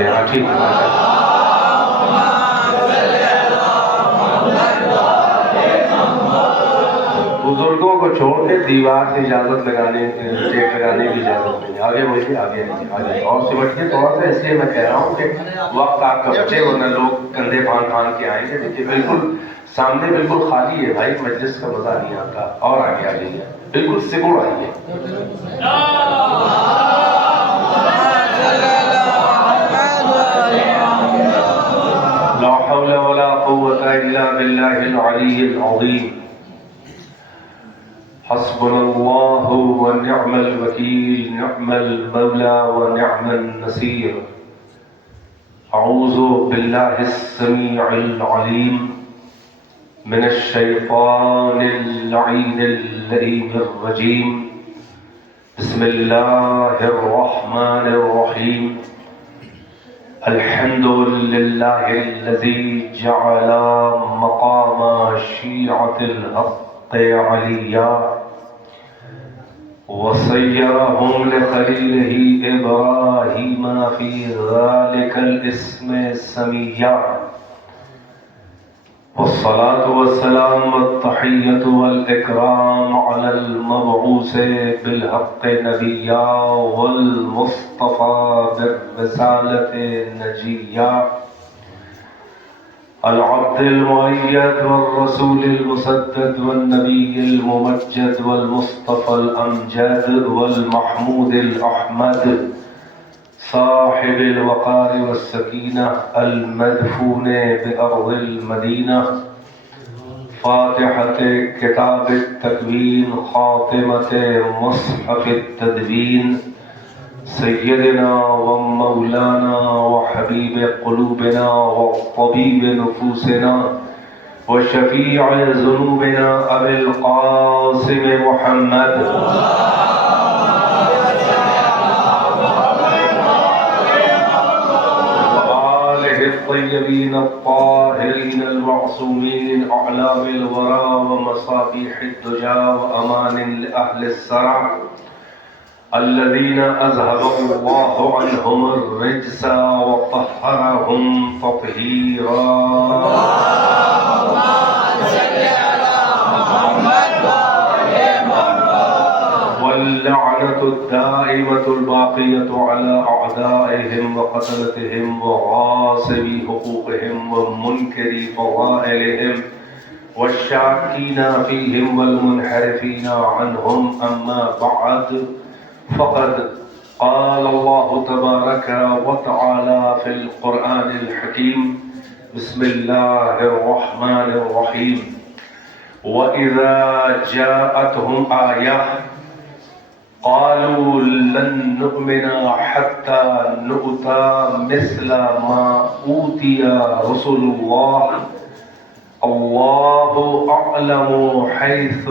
سے ہاں ٹھیک ہے. بزرگوں کو چھوڑ کے دیوار سے اجازت لگانے ٹیک لگانے کی اجازت نہیں. آگے بڑھیے آگے آگے اور سمجھیے تھوڑا سا. اس لیے میں کہہ رہا ہوں کہ وقت آپ کا بچے ورنہ لوگ کندھے پھان کے آئیں گے. دیکھیے بالکل سامنے بالکل خالی ہے بھائی, مجلس کا مزہ نہیں آتا. اور آگے آ جائیے بالکل سکڑ آئیے. لا حول ولا قوة الا بالله العلي العظيم. حسبنا الله ونعم الوكيل, نعم المولى ونعم النصير. اعوذ بالله السميع العليم من الشيطان اللعين اللئيم الرجيم. بسم الله الرحمن الرحيم. الحمد لله الذي جعل مقام شيعة الحق عليا وصيرهم لخليله إبراهيم في ذلك الاسم سميا. والصلاة والسلام والتحية والإكرام على المبعوث بالحق نبيا والمصطفى بالرسالة نجيا. العبد المؤيد والرسول المسدد والنبي الممجد والمصطفى الأمجد والمحمود الأحمد صاحب الوقار والسكينة المدفون بأرض المدينة. فاتحة كتاب التكوين خاتمة مصحف التدوين. سيدنا ومولانا وحبيب قلوبنا وطبيب نفوسنا وشفيع ذنوبنا أبي القاسم محمد الطيبين الطاهرين المعصومين أعلام الورى ومصابيح الدجى وأمان لأهل السرى الذين أذهب الله عنهم الرجس وطهرهم تطهيرا. واللعنة الدائمة الباقية على أعدائهم وقتلتهم وغاصبي حقوقهم ومنكري فضائلهم والشاكين فيهم والمنحرفين عنهم. أما بعد فقد قال الله تبارك وتعالى في القرآن الحكيم. بسم الله الرحمن الرحيم. وإذا جاءتهم آية قالوا لن نؤمن حتى نؤتى مثل ما أوتي رسل الله الله أعلم حيث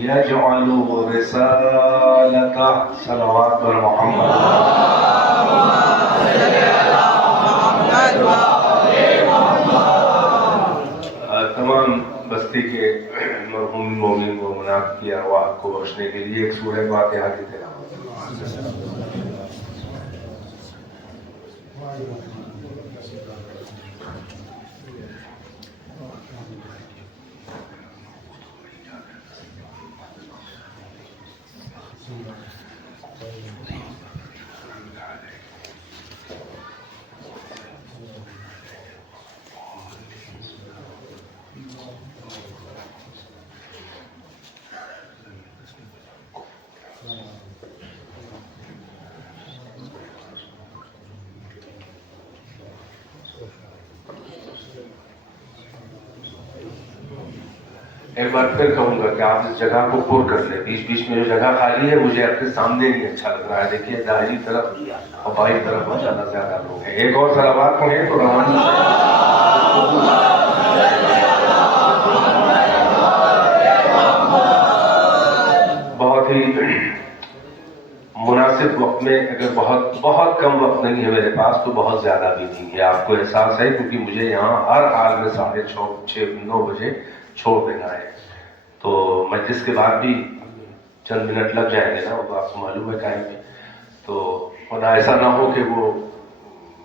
يجعل رسالته. صلوات محمد. تمام بستی کے مرحوم مومنین کو منعقد کی ارواح کو بخشنے کے لیے ایک سورہ فاتحہ کی تلاوت. ایک بار پھر کہوں گا کہ آپ اس جگہ کو پر کر لیں. بیچ بیچ میں جو جگہ خالی ہے مجھے اپنے سامنے نہیں اچھا لگ رہا ہے. دیکھیے داہری طرف اور بائیں طرف بہت زیادہ لوگ ہیں. ایک اور صلوات پڑھیں تو روانی بہت ہی مناسب وقت میں. اگر بہت کم وقت نہیں ہے میرے پاس تو بہت زیادہ بھی نہیں ہے. آپ کو احساس ہے کیونکہ مجھے یہاں ہر حال میں 6:30 بجے چھوڑ دینا ہے. تو مجلس کے بعد بھی چند منٹ لگ جائیں گے نا, وہ آپ کو معلوم ہے ٹائم میں. تو خدا ایسا نہ ہو کہ وہ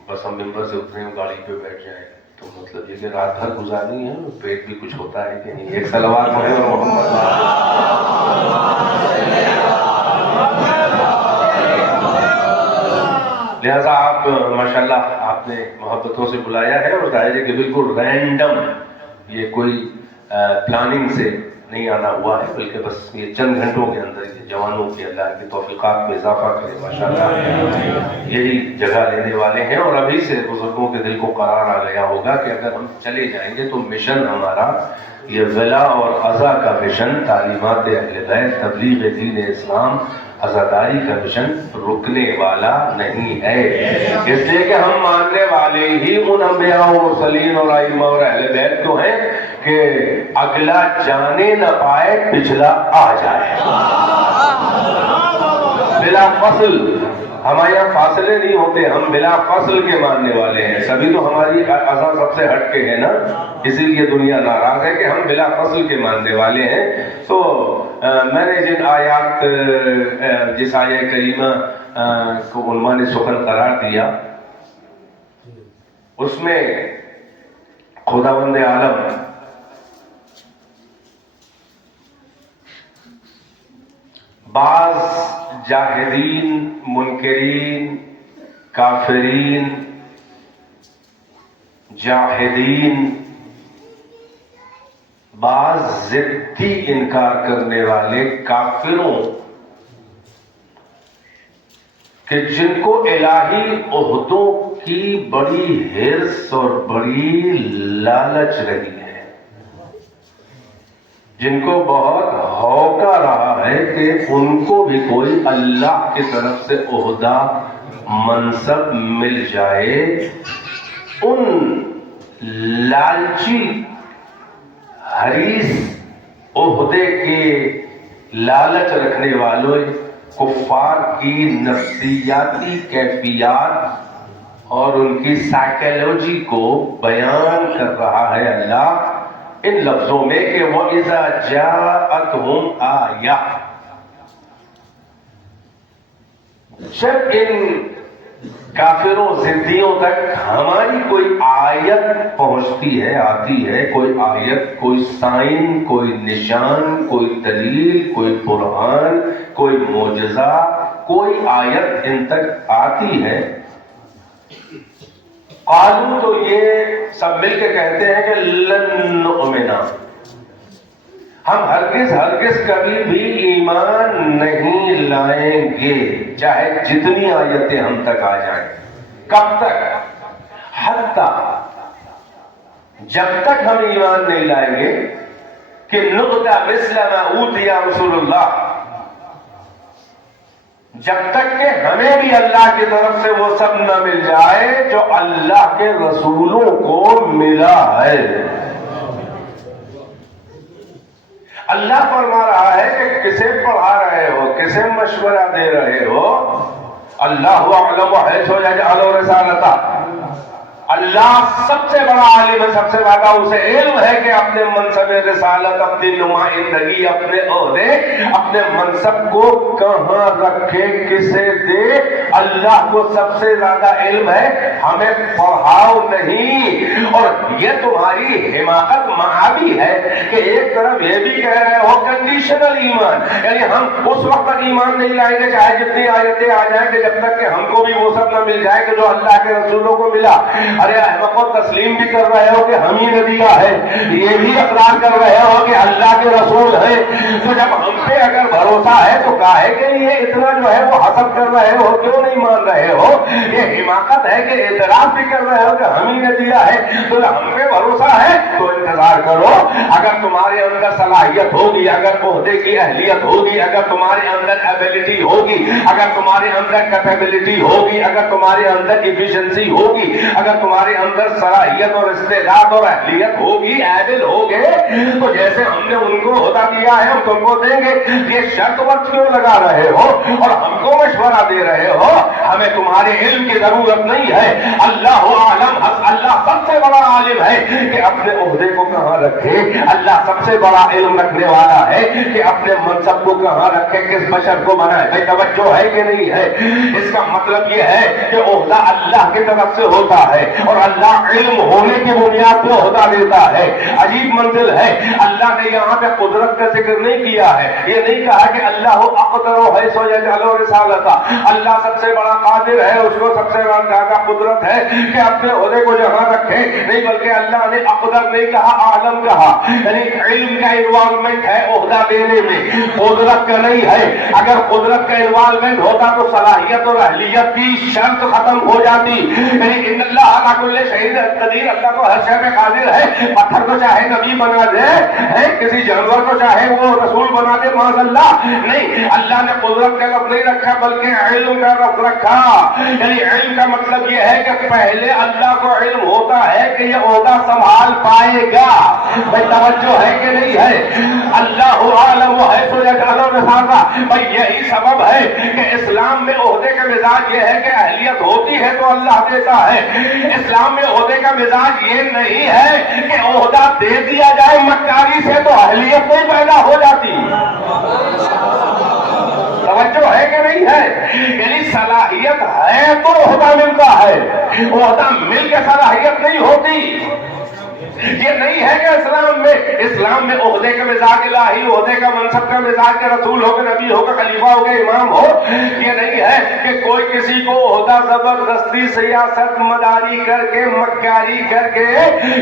بس ہم ممبر سے اترے ہوں گاڑی پہ بیٹھ جائیں تو مطلب یہ کہ رات بھر گزارنی ہے، پیٹ بھی کچھ ہوتا ہے کہ نہیں. ایک صلوات پڑھیں اور محمد. لہذا آپ ماشاءاللہ آپ نے محبتوں سے بلایا ہے، اور ظاہر ہے کہ بالکل رینڈم، یہ کوئی پلاننگ سے نہیں آنا ہوا ہے، بلکہ بس یہ چند گھنٹوں کے اندر یہ جوانوں کے اللہ کی توفیقات میں اضافہ کرے ماشاءاللہ یہی جگہ لینے والے ہیں. اور ابھی سے بزرگوں کے دل کو قرار آ گیا ہوگا کہ اگر ہم چلے جائیں گے تو مشن ہمارا یہ ولا اور عزا کا مشن، تعلیمات اہل بیت، تبلیغ دین اسلام، عزاداری کا مشن رکنے والا نہیں ہے. اس لیے کہ ہم ماننے والے ہی ان انبیاء و مرسلین اور ائمہ اور اہل بیت کو ہیں کہ اگلا جانے نہ پائے پچھلا آ جائے. بلا فصل، ہمارے یہاں فاصلے نہیں ہوتے، ہم بلا فصل کے ماننے والے ہیں. سبھی تو ہماری عزا سب سے ہٹ کے ہے نا، اسی لیے دنیا ناراض ہے کہ ہم بلا فصل کے ماننے والے ہیں. تو میں نے جن آیات، جس آیہ کریمہ کو عنوان سخن قرار دیا، اس میں خداوند عالم بعض جاہدین، منکرین، کافرین، جاہدین، بعض ضدی انکار کرنے والے کافروں کہ جن کو الہی عہدوں کی بڑی حرص اور بڑی لالچ رہی ہے، جن کو بہت ہوکا رہا ہے کہ ان کو بھی کوئی اللہ کی طرف سے عہدہ منصب مل جائے، ان لالچی حریص عہدے کے لالچ رکھنے والوں کفار کی نفسیاتی کیفیات اور ان کی سائیکالوجی کو بیان کر رہا ہے اللہ ان لفظوں میں کہ وَإِذَا جَاءَتْهُمْ آیَةٌ، جب ان کافروں ضدیوں تک ہماری کوئی آیت پہنچتی ہے، آتی ہے، کوئی آیت، کوئی سائن، کوئی نشان، کوئی دلیل، کوئی برہان، کوئی معجزہ، کوئی آیت ان تک آتی ہے، قالوا، تو یہ سب مل کے کہتے ہیں کہ لن نؤمن، ہم ہرگز کبھی بھی ایمان نہیں لائیں گے، چاہے جتنی آیتیں ہم تک آ جائیں. کب تک؟ حتی، جب تک ہم ایمان نہیں لائیں گے کہ نؤتی مثل ما اوتی رسول اللہ، جب تک کہ ہمیں بھی اللہ کی طرف سے وہ سب نہ مل جائے جو اللہ کے رسولوں کو ملا ہے. اللہ فرما رہا ہے کہ کسے پڑھا رہے ہو، کسے مشورہ دے رہے ہو، اللہ اعلم حیث یجعل رسالتہ، اللہ سب سے بڑا عالم ہے، سب سے زیادہ اسے علم ہے کہ اپنے منصب رسالت، اپنی نمائندگی، اپنے عہدے، اپنے منصب کو کہاں رکھے، کسے دے، اللہ کو سب سے زیادہ علم ہے. ہمیں پڑھاؤ نہیں. اور یہ تمہاری حماقت معابی ہے کہ ایک طرف یہ بھی کہہ رہے ہو کنڈیشنل ایمان، یعنی ہم اس وقت تک ایمان نہیں لائیں گے چاہے جتنی آیتیں آ جائیں کہ جب تک کہ ہم کو بھی وہ سب نہ مل جائے کہ جو اللہ کے رسولوں کو ملا. ارے احمقو، تسلیم بھی کر رہے ہو کہ ہم ہی نے دیا ہے، یہ بھی اقرار کر رہے ہو کہ اللہ کے رسول ہے، تو جب ہم پہ اگر بھروسہ ہے تو کاہے کے لیے اتنا جو ہے وہ حسد کر رہے ہو، کیوں نہیں مان رہے ہو؟ یہ حماقت ہے کہ اعتراف بھی کر رہے ہو کہ ہم ہی نے دیا ہے. تو جب ہم پہ بھروسہ ہے تو انتظار کرو، اگر تمہارے اندر صلاحیت ہوگی، اگر عہدے کی اہلیت ہوگی، اگر تمہارے اندر ایبلٹی ہوگی، اگر تمہارے اندر کیپیبلٹی ہوگی، اگر تمہارے اندر ایفیشنسی ہوگی، اگر تمہارے اندر صلاحیت اور استعداد اور اہلیت ہوگی، ایبل ہوگے، تو جیسے ہم نے ان کو عہدہ دیا ہے ہم تم کو دیں گے. یہ شرط وقت کیوں لگا رہے ہو اور ہم کو مشورہ دے رہے ہو؟ ہمیں تمہارے علم کی ضرورت نہیں ہے. اللہ عالم، اللہ سب سے بڑا عالم ہے کہ اپنے عہدے کو کہاں رکھے. اللہ سب سے بڑا علم رکھنے والا ہے کہ اپنے منصب کو کہاں رکھے, کس بشر کو بنائے. بھائی توجہ ہے کہ نہیں ہے؟ اس کا مطلب یہ ہے کہ عہدہ اللہ کی طرف سے ہوتا ہے اور اللہ علم ہونے کی بنیاد پہ عہدہ دیتا ہے. عجیب منزل ہے. اللہ نے یہاں پہ قدرت کا ذکر نہیں کیا ہے. یہ نہیں کہا کہ اللہ اقدر و حیث یجعل رسالتا, اللہ سب سے بڑا قادر ہے, اس کو سب سے زیادہ قدرت ہے کہ اپنے عہدے کو جہاں رکھے. نہیں, بلکہ اللہ نے اقدر نہیں کہا, عالم کہا. یعنی علم کا انوالومنٹ ہے عہدہ دینے میں, قدرت کا نہیں ہے. اگر قدرت کا انوالومنٹ ہوتا تو صلاحیت اور اہلیت کی شرط ختم ہو جاتی. یعنی ان اللہ علی کل شیء قدیر, اللہ کو ہر شے میں قادر ہے. پتھر کو چاہے نبی بنا دے, کسی جانور کو چاہے وہ رسول بنا دے, معاذ اللہ. نہیں, اللہ نے قدرت کا لفظ نہیں رکھا بلکہ علم کا لفظ رکھا. یعنی علم کا مطلب یہ ہے کہ پہلے اللہ کو علم ہوتا ہے کہ یہ عہدہ سنبھال پائے گا. بھائی توجہ ہے کہ نہیں ہے؟ اللہ عالم حیث یجعل رسالتا. بھائی یہی سبب ہے کہ اسلام میں عہدے کا مزاج یہ ہے کہ اہلیت ہوتی ہے تو اللہ دیتا ہے. اسلام میں عہدے کا مزاج یہ نہیں ہے کہ عہدہ دے دیا جائے مکاری سے تو اہلیت نہیں پیدا ہو جاتی. توجہ ہے کہ نہیں ہے؟ یعنی صلاحیت ہے تو عہدہ ملتا ہے, عہدہ مل کے صلاحیت نہیں ہوتی. یہ نہیں ہے کہ اسلام میں عہدے کا مزاج الہی, عہدے کا منصب کا مزاج کے رسول ہو, کے نبی ہو, کے خلیفہ ہو, کے امام ہو. یہ نہیں ہے کہ کوئی کسی کو عہدہ زبردستی سیاست مداری کر کے, مکاری کر کے,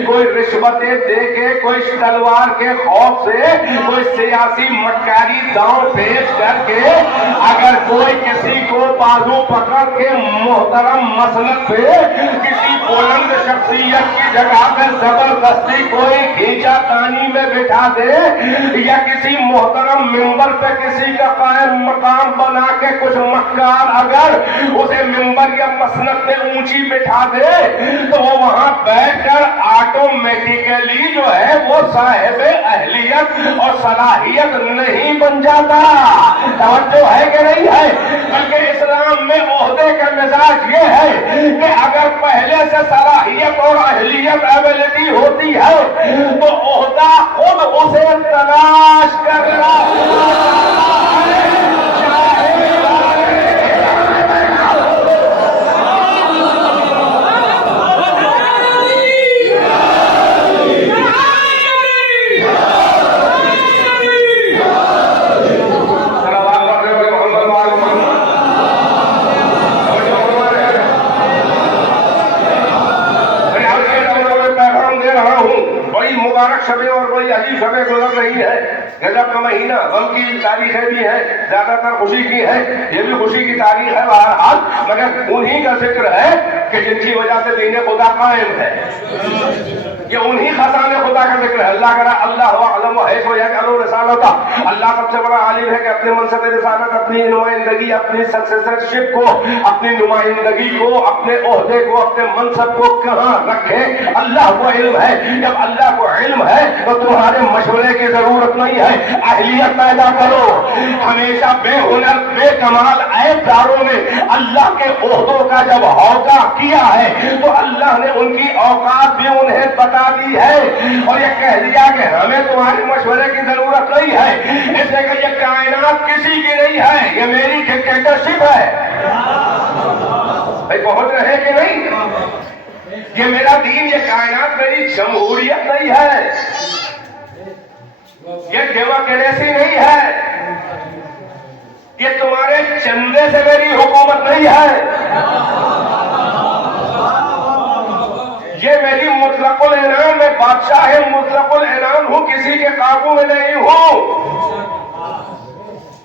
کوئی رشوتیں دے کے, کوئی تلوار کے خوف سے, کوئی سیاسی مکاری داؤں پیش کر کے اگر کوئی کسی کو بازو پکڑ کے محترم مسلک پہ کسی بلند شخصیت کی جگہ پہ زبردستی کوئی کھینچا تانی میں بٹھا دے, یا کسی محترم ممبر پہ کسی کا قائم مقام بنا کے کچھ مکار اگر اسے ممبر یا مسند پہ اونچی بٹھا دے تو وہ وہاں بیٹھ کر آٹومیٹیکلی جو ہے وہ صاحب اہلیت اور صلاحیت نہیں بن جاتا. توجہ ہے کہ نہیں ہے؟ بلکہ اسلام میں عہدے کا مزاج یہ ہے کہ اگر پہلے سے صلاحیت اور اہلیت ایبلٹی ہوتی ہے تو عہدہ خود اسے تلاش کرنا. شبیں اور بڑی عجیب شبیں گزر رہی ہے. رجب کا مہینہ غم کی تاریخیں بھی ہیں, زیادہ تر خوشی کی ہے. یہ بھی خوشی کی تاریخ ہے بہرحال, مگر انہی کا ذکر ہے کہ جن کی وجہ سے دین خدا قائم ہے. یہ انہی خزانے خدا کا ذکر ہے. اللہ کرا اللہ اعلم حیث یجعل رسالتا. اللہ سب سے بڑا عالم ہے کہ اپنے منصب رسالت, اپنی نمائندگی, اپنی سکسیسرشپ کو, اپنی نمائندگی کو, اپنے عہدے کو, اپنے منصب کو کہاں رکھے. اللہ کو علم ہے. جب اللہ کو علم ہے تو تمہارے مشورے کی ضرورت نہیں ہے. اہلیت پیدا کرو. ہمیشہ بے ہنر, بے کمال عیب داروں نے اللہ کے عہدوں کا جب ہوکا کیا ہے تو اللہ نے ان کی اوقات بھی انہیں بتا دی ہے اور یہ کہہ دیا کہ ہمیں تمہارے مشورے کی ضرورت نہیں ہے. اس لیے کہ یہ کائنات کسی کی نہیں ہے, یہ میری ڈکٹیٹرشپ ہے. بھائی پہنچ رہے کہ نہیں؟ یہ میرا دین, یہ کائنات میری جمہوریت نہیں ہے, یہ ڈیموکریسی نہیں ہے, یہ تمہارے چندے سے میری حکومت نہیں ہے, یہ میری مطلق العنان, میں بادشاہ مطلق العنان ہوں, کسی کے قابو میں نہیں ہوں.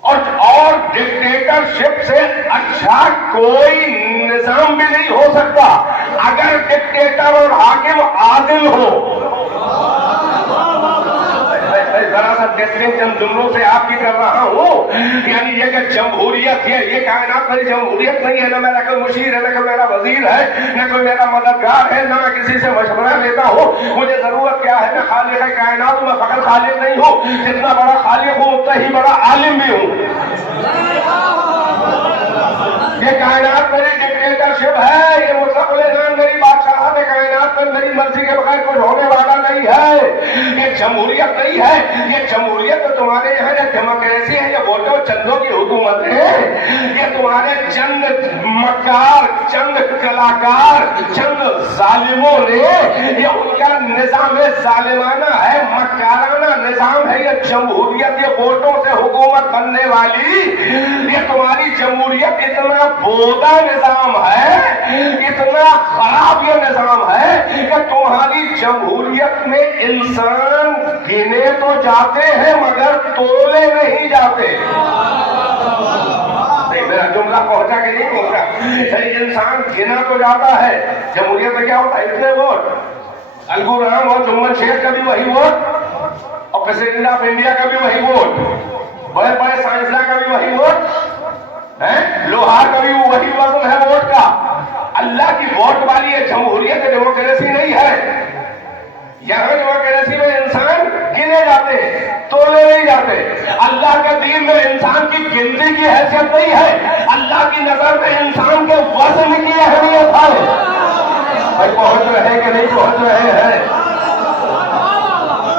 اور ڈکٹیٹرشپ سے اچھا کوئی نظام بھی نہیں ہو سکتا اگر ڈکٹیٹر اور حاکم عادل ہو. ذرا سا ٹیسٹنگ چند جملوں سے آپ کی کر رہا ہوں. یعنی یہ کہ جمہوریت ہے, یہ کائنات میری جمہوریت نہیں ہے. نہ میرا کوئی مشیر ہے, نہ کوئی میرا وزیر ہے, نہ کوئی میرا مددگار ہے, نہ میں کسی سے مشورہ لیتا ہوں. مجھے ضرورت کیا ہے؟ میں خالق کائنات ہوں. میں فقط خالق نہیں ہوں, جتنا بڑا خالق ہوں اتنا ہی بڑا عالم بھی ہوں. یہ کائنات میری ڈکٹیٹرشپ ہے, یہ مطلق العنان میری بادشاہت کائنات میں میری مرضی کے بغیر کچھ ہونے والا نہیں ہے. یہ جمہوریت نہیں ہے. یہ جمہوریت تو تمہارے یہاں یہ ڈیموکریسی ہے, یہ ووٹوں چندوں کی حکومت ہے. یہ تمہارے چند مکار, چند کلاکار, چند ظالموں نے, یہ ان کا نظام ظالمانہ ہے, مکارانہ نظام ہے یہ جمہوریت. یہ ووٹوں سے حکومت بننے والی یہ تمہاری جمہوریت اتنا بودا نظام ہے, اتنا خراب یہ نظام ہے کہ تمہاری جمہوریت میں انسان گنے تو جاتے ہیں مگر تولے نہیں جاتے. میرا جملہ پہنچا کہ نہیں پہنچا؟ انسان گنا تو جاتا ہے. جمہوریت میں کیا ہوتا ہے؟ اتنے ووٹ, الگو رام اور جمن شیخ کا بھی وہی ووٹ, اور پریزیڈنٹ آف انڈیا کا بھی وہی ووٹ, بڑے بڑے سائنسداں کا بھی وہی ووٹ, لوہار کا بھی وہی وزن ہے ووٹ کا. اللہ کی ووٹ والی یہ جمہوریت ڈیموکریسی نہیں ہے. یہاں ڈیموکریسی میں انسان گنے جاتے ہیں, تولے نہیں جاتے. اللہ کے دین میں انسان کی گنتی کی حیثیت نہیں ہے, اللہ کی نظر میں انسان کے وزن کی اہمیت ہے. بھائی پہنچ رہے کہ نہیں پہنچ رہے ہیں؟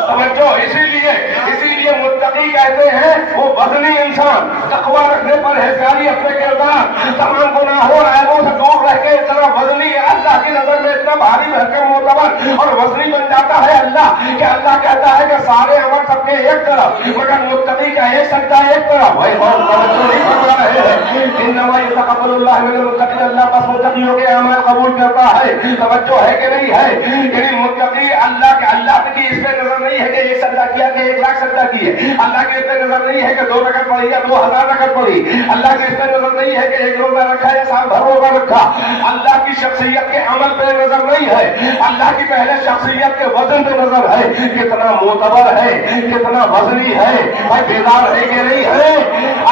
توجہ. اسی لیے متقی کہتے ہیں وہ وزنی انسان, تقویٰ رکھنے پر پرہیزگاری اپنے کردار, تمام گناہوں اور عیبوں سے دور رہ کے اتنا وزنی, اللہ کی نظر میں اتنا بھاری بھرکم معتبر اور وزنی بن جاتا ہے اللہ کہ اللہ کہتا ہے کہ سارے عمل سب کے ایک طرف مگر متقی کا ایک سجدہ ایک طرف. بھائی بہت توجہ نہیں فرما رہے ہیں. انما یتقبل اللہ من المتقین, اللہ بس متقیوں کے اعمال قبول کرتا ہے. توجہ ہے کہ نہیں ہے؟ یعنی متقی اللہ کی اس پہ نظر نہیں ہے کہ ایک سجدہ کیا کہ 1,00,000 سجدہ کیے. اللہ کی اس پہ نظر نہیں ہے کہ 2 رکعت پڑھی یا 2,000 رکعت پڑھی. اللہ کی اس پہ نظر نہیں ہے کہ 1 روزہ رکھا یا سال بھر روزہ رکھا. اللہ کی شخصیت کے عمل پہ نظر نہیں ہے, اللہ کی پہلے شخصیت کے وزن پہ نظر ہے. کتنا معتبر ہے, کتنا وزنی ہے. بھائی بیدار ہے کہ نہیں ہے؟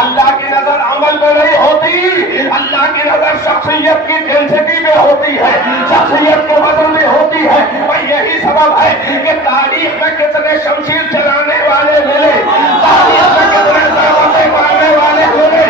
اللہ کی نظر عمل پہ نہیں ہوتی, اللہ کی نظر شخصیت کی ڈینسٹی پہ ہوتی ہے, شخصیت کے وزن میں ہوتی ہے. بھائی یہی سبب ہے کہ تاریخ میں کتنے شمشیر چلانے والے ملے, تاریخ میں کتنے سربتیں مارنے والے ملے.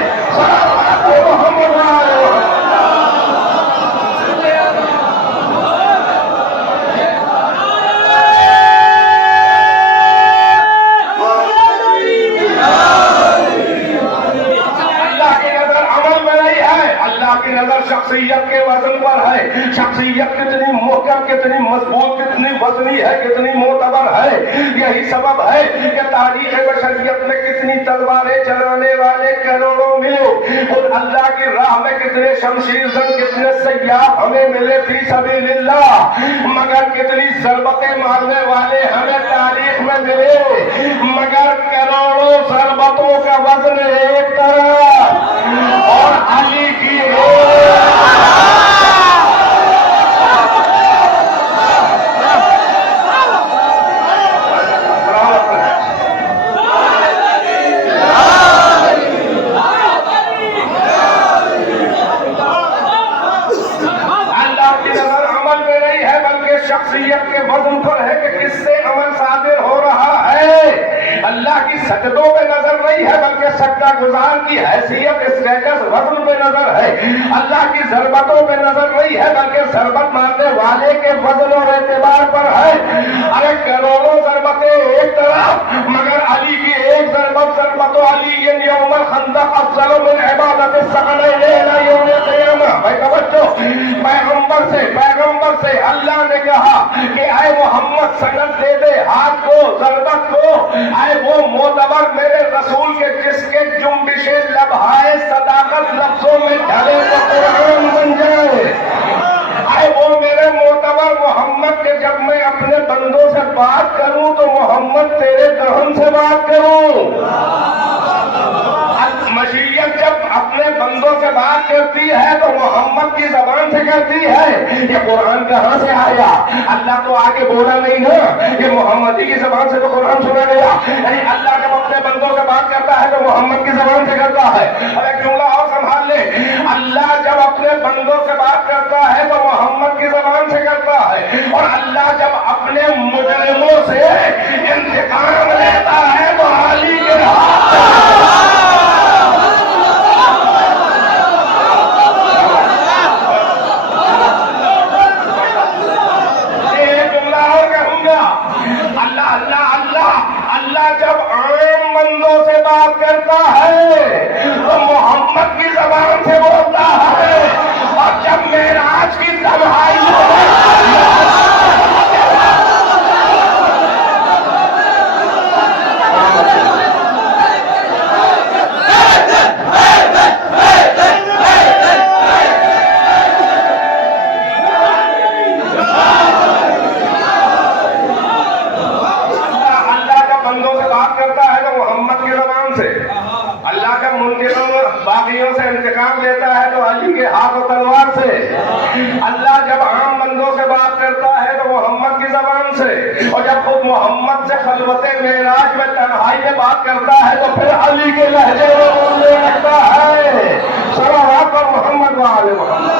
محمد کی نظر شخصیت کے وزن پر ہے. شخصیت کتنی محکم, کتنی مضبوط, کتنی وزنی ہے, کتنی معتبر ہے. یہی سبب ہے کہ تاریخ بشریت میں کتنی تلواریں چلانے والے کروڑوں ملے, اور اللہ کی راہ میں کتنے شمشیر زن, کتنے سیاف ہمیں ملے فی سبیل اللہ, مگر کتنی ضربتیں مارنے والے ہمیں تاریخ میں ملے, مگر کروڑوں ضربتوں کا وزن ایک طرف اور علی کی شخصیت کے وزن پر ہے کہ کس سے عمل صادر ہو رہا ہے. اللہ کی سجدوں پہ نظر نہیں ہے بلکہ سجدہ گزار کی حیثیت, اسٹیٹس, وزن پہ نظر ہے. اللہ کی ضربتوں پہ نظر نہیں ہے بلکہ ضربت مارنے والے کے وزن اور اعتبار پر ہے. ارے کروڑوں ضربتیں ایک طرف مگر علی کی ایک ضربت, ضربت علی یوم الخندق افضل من عبادت الثقلین الی یوم القیامہ. بھائی توجہ, پیغمبر سے اللہ نے کہا کہ اے محمد سند دے دے, ہاتھ کو, ضربت کو, اے وہ معتبر میرے رسول کے جس کے جنبش لبہائے صداقت لفظوں میں ڈھلے تو قرآن بن جائے. اے وہ میرے معتبر محمد کے جب میں اپنے بندوں سے بات کروں تو محمد تیرے دہن سے بات کروں. مشیت جب اپنے بندوں سے بات کرتی ہے تو محمد کی زبان سے کرتی ہے. یہ قرآن کہاں سے آیا؟ اللہ تو آگے بولا نہیں نا, یہ محمدی کی زبان سے تو قرآن سنا گیا. یعنی اللہ جب اپنے بندوں سے بات کرتا ہے تو محمد کی زبان سے کرتا ہے. اور ایک جملہ اور سنبھال لے, اللہ جب اپنے بندوں سے بات کرتا ہے تو محمد کی زبان سے کرتا ہے, اور اللہ جب اپنے مجرموں سے انتقام لیتا ہے تو علی کے ہاتھ ہاتھ و تلوار سے. اللہ جب عام بندوں سے بات کرتا ہے تو محمد کی زبان سے, اور جب خود محمد سے خلوت معراج میں تنہائی میں بات کرتا ہے تو پھر علی کے لہجے میں بولنے لگتا ہے. صلوات پر محمد و آل محمد.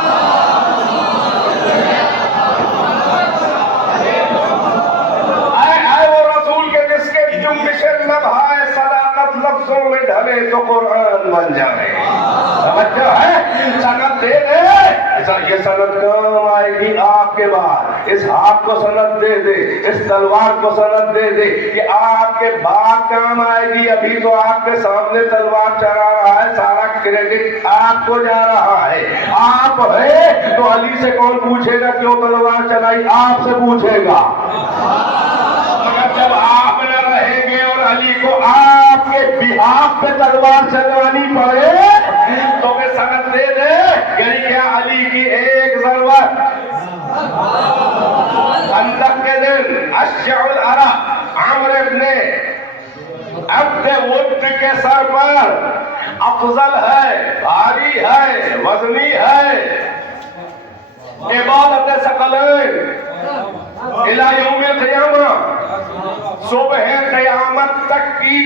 لفظوں میں ڈھلے تو قرآن بن جائے. سمجھو ہے سند دے دے, یہ سند کام آئے گی آپ کے بعد. اس ہاتھ کو سند دے دے, اس تلوار کو سند دے دے, یہ آپ کے بعد کام آئے گی. ابھی تو آپ کے سامنے تلوار چلا رہا ہے, سارا کریڈٹ آپ کو جا رہا ہے. آپ ہے تو علی سے کون پوچھے گا کیوں تلوار چلائی, آپ سے پوچھے گا. جب آپ نہ رہیں گے اور علی کو آپ کے بہاف پہ تلوار چلوانی پڑے تو میں سند دے دے. یعنی کیا علی کی ایک ضرورت خندق کے دن اشجع العرب عمرو ابن عبد ود کے سر پر افضل ہے, بھاری ہے, وزنی ہے عبادت ثقلین الى یوم القیامہ, صبح قیامت تک کی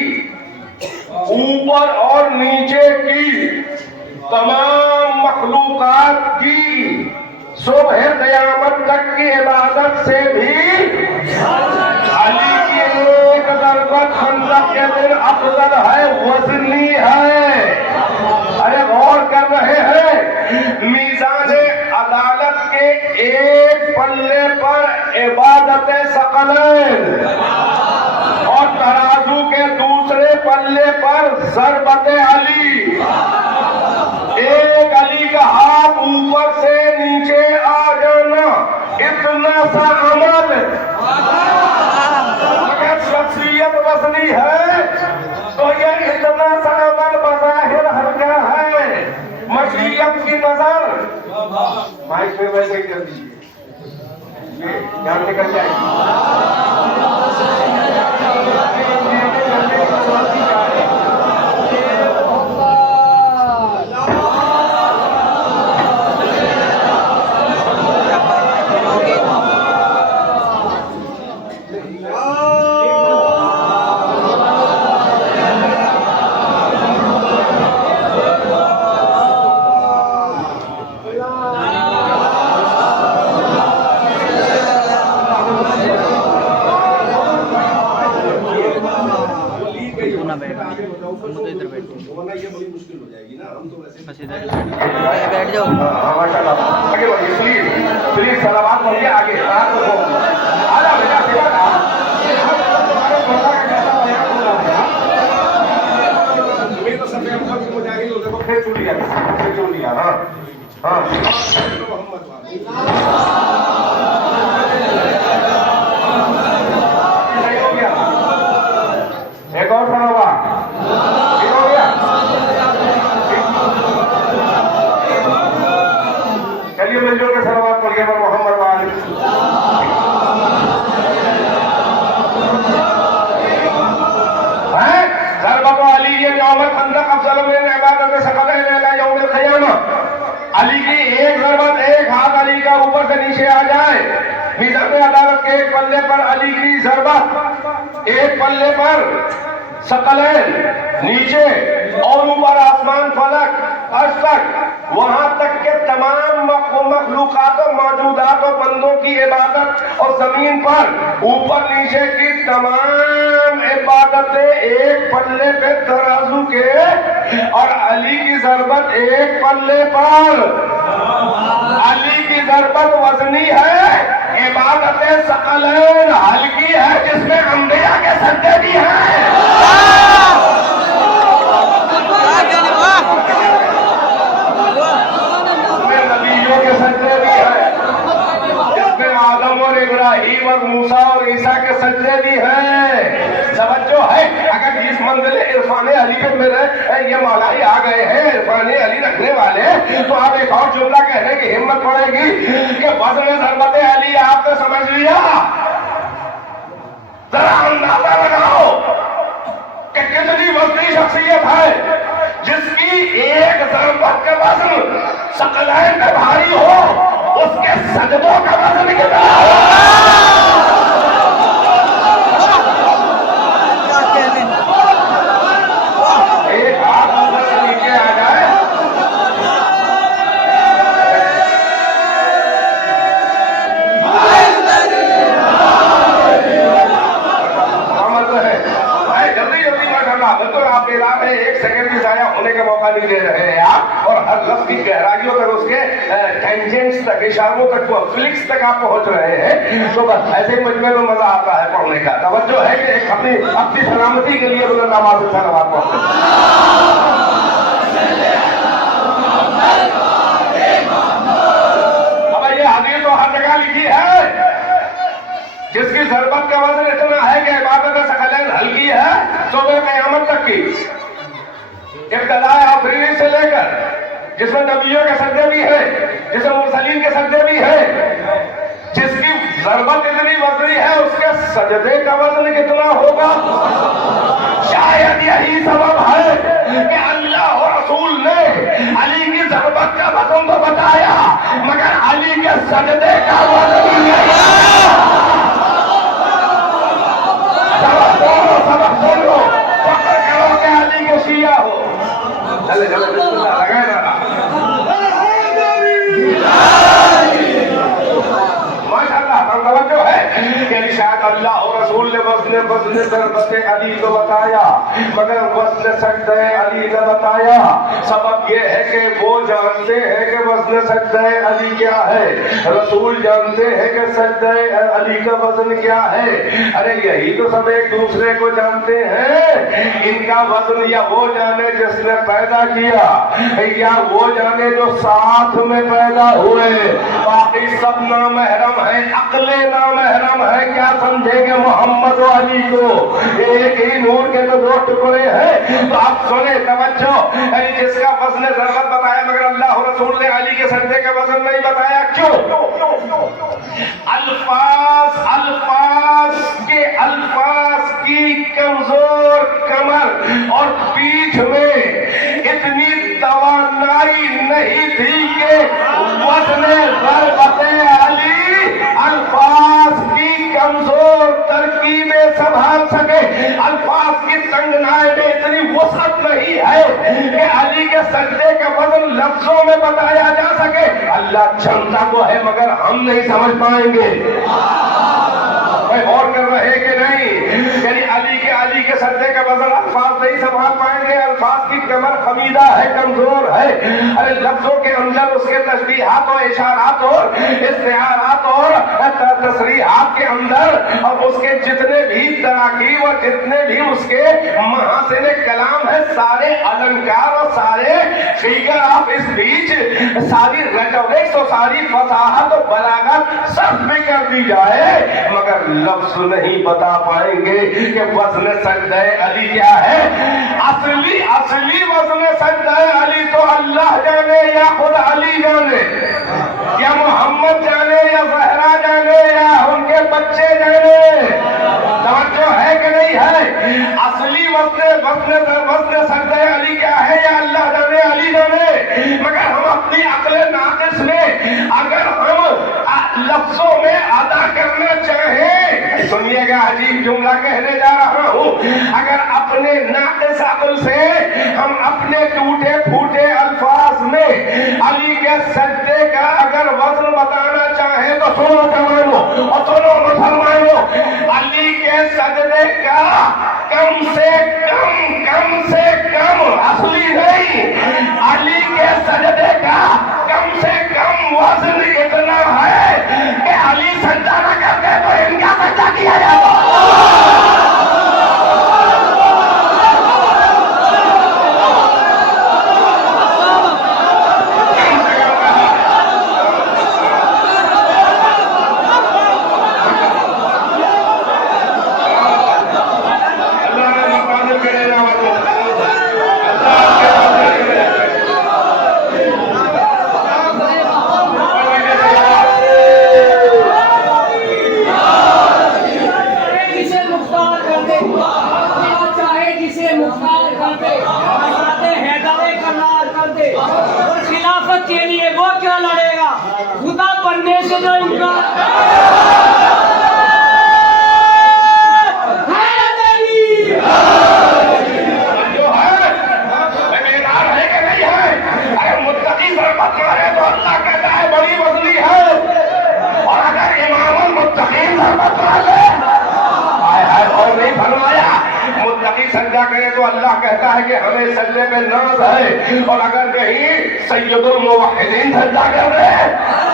اوپر اور نیچے کی تمام مخلوقات کی صبح قیامت تک کی عبادت سے بھی علی کی ایک ضربت خندق کے دن افضل ہے, وزنی ہے. ارے غور کر رہے ہیں, میزان عدالت کے ایک پلے پر عبادت ثقلین اور ترازو کے دوسرے پلے پر ضربت علی. ایک علی کا ہاتھ اوپر سے نیچے آ جانا اتنا سا عمل, اگر شخصیت وزنی ہے تو یہ اتنا سا عمل بظاہر ہلکا ہے. مشیت کی نظر مائک میں ویسے ہی کر دیجیے, جان نکل جائے گی. بیٹھ جاؤ. پلیز سلامات پڑھیے آگے. ایک اور سنوا چلیے مل جل کے سلوات پڑھیے پر محمد وآلہ. ضربت علی یوم الخندق افضل من عبادت ثقلین الی یوم القیامہ. علی کی ایک ضربت, ایک ہاتھ علی کا اوپر سے نیچے آ جائے, میزان عدالت کے ایک پلے پر علی کی ضربت, ایک پلے پر ثقلین نیچے اور اوپر آسمان فلک عرش تک, وہاں تک کہ تمام مخلوقات و موجودات و بندوں کی عبادت اور زمین پر اوپر نیچے کی تمام عبادتیں ایک پلے پہ ترازو کے, اور علی کی ضربت ایک پلے پر. علی کی ضربت وزنی ہے, عبادت ثقلین ہلکی ہے جس میں انبیاء کے سجدے بھی ہیں, نبیوں کے سجدے بھی ہیں, جس میں آدم اور ابراہیم اور موسیٰ اور عیسیٰ کے سجدے بھی ہیں. توجہ ہے, اگر اس منزل عرفان علی پہ میرے یہ مولائی آ گئے ہیں عرفان علی رکھنے والے, تو آپ ایک اور جملہ کہنے کی ہمت پڑے گی کہ وزن ضربت علی آپ نے سمجھ لیا. ذرا اندازہ لگاؤ کہ کتنی وزنی شخصیت ہے. جس کی ایک ضربت کا وزن ثقلین میں بھاری ہو، اس کے سجدوں کا وزن کتنا ہوگا؟ ایک ہاتھ اوپر سے نیچے آ جائے، تو آپ اعلان ہے، ایک سیکنڈ بھی ضائع ہونے کا موقع نہیں دے رہے ہیں آپ، اور ہر لفظ کی گہرائیوں تک، اس کے ٹینجنٹس تک، اشاروں تک، وہ فلکس تک آپ پہنچ رہے ہیں. تو بس ایسے ہی مجموعے میں مزہ آتا ہے پڑھنے کا. توجہ ہے کہ اپنی سلامتی کے لیے بلند آواز سے صلوات پڑھتے ہیں. اب یہ حدیث تو ہر جگہ لکھی ہے، جس کی ضربت کا وزن اتنا ہے کہ عبادت ثقلین ہلکی ہے، صبح قیامت تک کی ابتدائے آفرینی سے لے کر، جس میں نبیوں کے سجدے بھی ہیں، جس میں مرسلین کے سجدے بھی ہیں، جس کی ضربت اتنی وزنی ہے، اس کے سجدے کا وزن کتنا ہوگا؟ شاید یہی سبب ہے کہ اللہ و رسول نے علی کی ضربت کا وزن تو بتایا، مگر علی کے سجدے کا وزن نہیں. سبق سن لو، فکر کرو کہ علی کے شیعہ ہو. چلے چلے بسم اللہ لگائے نا. ماشاء اللہ توجہ ہے کہ شاید اللہ اور رسول نے وزن ضربت علی کو بتایا، مگر وزن سجدہ علی نہ بتایا. سبب یہ ہے کہ وہ جانتے ہیں کہ وزن سجدہ علی کیا ہے، رسول جانتے ہیں کہ سجدہ علی کا وزن کیا ہے. ارے یہی تو سب ایک دوسرے کو جانتے ہیں. ان کا وزن یا وہ جانے جس نے پیدا کیا، یا وہ جانے جو ساتھ میں پیدا ہوئے. باقی سب نامحرم ہیں، عقل نامحرم ہے. کیا سمجھے گے محمد و علی کو؟ ایک ہی نور کے تو دو ٹکڑے ہیں. تو آپ سنیں توجہ، جس کا وزن ضربت بتایا مگر اللہ رسول نے علی کے سجدے کا وزن نہیں بتایا. کیوں؟ الفاظ کی کمزور کمر اور پیٹھ میں اتنی توانائی نہیں تھی کہ وزن ضربت علی الفاظ کی کمزور ترکیبیں سنبھال سکے. الفاظ کی تنگنائی میں اتنی وسعت نہیں ہے کہ علی کے سجدے کا وزن لفظوں میں بتایا جا سکے. اللہ جانتا کو ہے مگر ہم نہیں سمجھ پائیں گے. غور کر رہے کہ نہیں؟ یعنی علی کے سجدے کا وزن الفاظ نہیں سنبھال پائیں گے. الفاظ کی کمر خمیدہ ہے، کمزور ہے. ارے لفظوں کے اندر اس کے تشبیہات اور اشارات اور استعارات اور تصریحات کے اندر اور اس کے جتنے بھی تراکیب اور جتنے بھی اس کے محاسن کلام ہے، سارے النکار اور سارے فیگر آف اسپیچ، ساری ریٹورکس اور ساری فصاحت اور بلاغت سب بھی کر دی جائے، مگر لفظ نہیں بتا پائیں گے کہ وزن سجدہ علی کیا ہے. اصلی وزن سجدہ علی تو اللہ جانے، یا خود علی جانے، یا محمد جانے، یا زہرا جانے، یا ان کے بچے جانے. توجہ ہے کہ نہیں ہے؟ اصلی وزن سجدہ علی کیا ہے، یا اللہ جانے، علی جانے. مگر ہم اپنی عقل ناقص میں اگر ہم لفظوں میں ادا کرنا چاہیں، سنیے گا عجیب جملہ کہنے جا رہا ہوں، اگر اپنے ناقص عقل سے ہم اپنے ٹوٹے پھوٹے الفاظ میں علی کے سجدے کا اگر وزن بتانا چاہیں تو سنو جوانو اور سنو مسلمانوں، علی کے سجدے کا کم سے کم اصلی نہیں، علی کے سجدے کا کم سے کم وزن اتنا ہے کہ علی سجدہ نہ کرتے تو ان کا سجدہ کیا جاتا. علی سجدہ کرے تو اللہ کہتا ہے کہ ہمیں سجدے پہ ناز ہے، اور اگر کہیں سید الموحدین سجدہ کر رہے،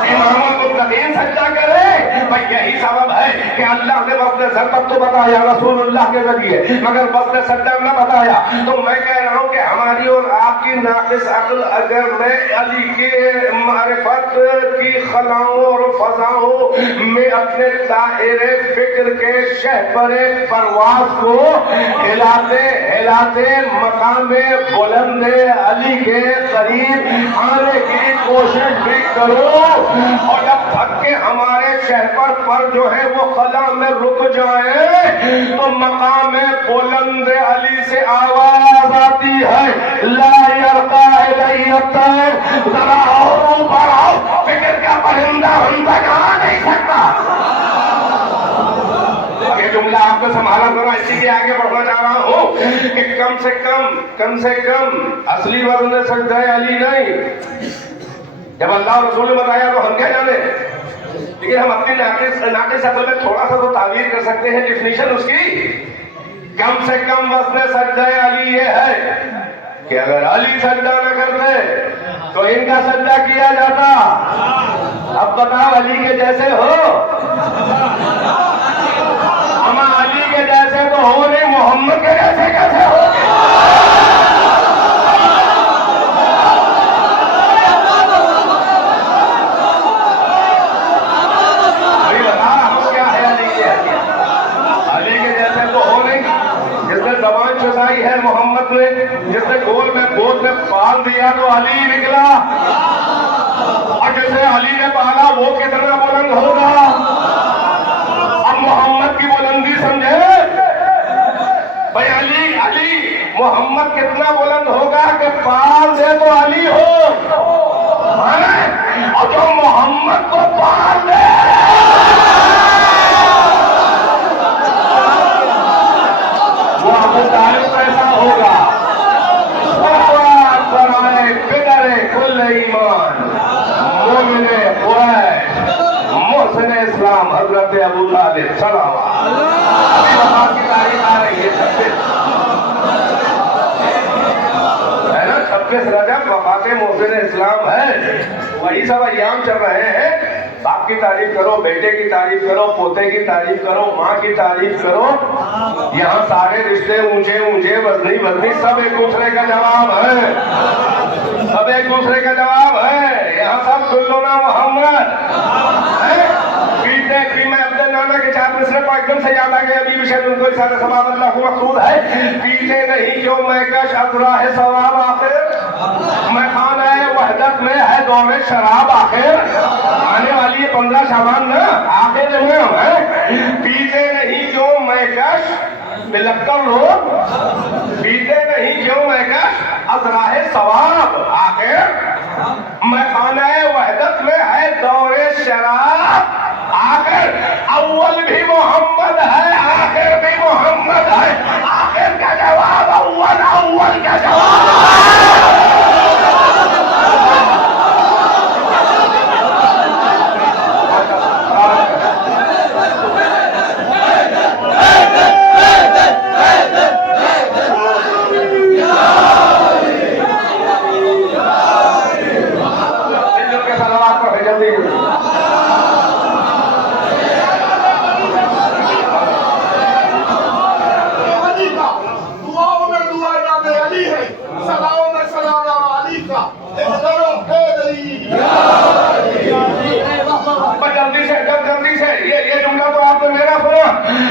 امام المتقین سجدہ کرے، بھئی یہی سبب ہے کہ اللہ نے وقت سجدہ تو بتایا رسول اللہ کے ذریعے، مگر وقت سجدہ نہ بتایا۔ تو میں کہہ رہا ہوں کہ ہماری اور آپ کی ناقص عقل اگر میں علی کے معرفت کی خلاؤں اور فضاؤں میں اپنے دائرے فکر کے شہپر پرواز کو ہلاتے مقام بلند علی کے قریب آنے کی کوشش بھی کرو، اور جب تک کہ ہمارے شہپر پر جو ہے وہ خلا میں رک جائے تو مقام بلند علی سے آواز آتی ہے، لا یرقا الی الطیر، ذرا اور اوپر آؤ، فکر کا پرندہ ہم تک آ نہیں سکتا۔ یہ جملہ آپ کو سنبھالا ذرا، اسی لیے آگے بڑھنا چاہ رہا ہوں کہ کم سے کم اصلی وزن سجدہ علی نہیں۔ جب اللہ اور رسول نے بتایا تو ہم کیا جانے، لیکن ہم اپنی ناقص عقل میں تھوڑا سا تو تعبیر کر سکتے ہیں ڈیفینیشن اس کی۔ کم سے کم وزن سجدہ علی یہ ہے کہ اگر علی سجدہ نہ کرتے تو ان کا سجدہ کیا جاتا۔ اب بتاؤ علی کے جیسے ہو؟ ہم علی کے جیسے تو ہو نہیں، محمد کے جیسے کیسے ہو؟ ہے محمد نے جس نے گول میں گود میں پال دیا تو علی نکلا، اور جسے علی نے پالا وہ کتنا بلند ہوگا؟ اب محمد کی بلندی سمجھے بھائی، علی محمد کتنا بلند ہوگا کہ پال دے تو علی ہو، اور جو محمد کو پال دے وہ ابو طالب ایسا ہوگا۔ کل ایمان مومن قریش محسن اسلام حضرت ابو طالب سلام ابھی وفات کی تاریخ آ رہی ہے 26 رجب وفات محسن اسلام ہے، وہی سب ایام چل رہے ہیں۔ باپ کی تعریف کرو، بیٹے کی تعریف کرو، پوتے کی تعریف کرو، ماں کی تعریف کرو، یہاں سارے رشتے اونچے اونچے وزنی سب ایک دوسرے کا جواب ہے، سب ایک دوسرے کا جواب ہے، یہاں سب کلنا محمد ہے۔ پیتے میں اپنے نانا کے 4 مصرے کو ایک دم سے یاد آ گئے، ابھی بھی ان کو اشارہ سباب اللہ کو مقصود ہے، پیتے نہیں جو میں کش ازراہ ثواب آخر، میں خانہ وحدت میں ہے دور شراب آخر، آنے والی 15 شعبان نا آخر میں ہے، پیتے نہیں جو میں کش بلکر لوگ، پیتے نہیں جو میں کش ازراہ ثواب آخر، میں خانہ وحدت میں ہے دور شراب آخر، اول بھی محمد ہے آخر بھی محمد ہے، آخر کا جواب اول کا جواب جلدی سے یہ جملہ تو آپ نے میرا سنا،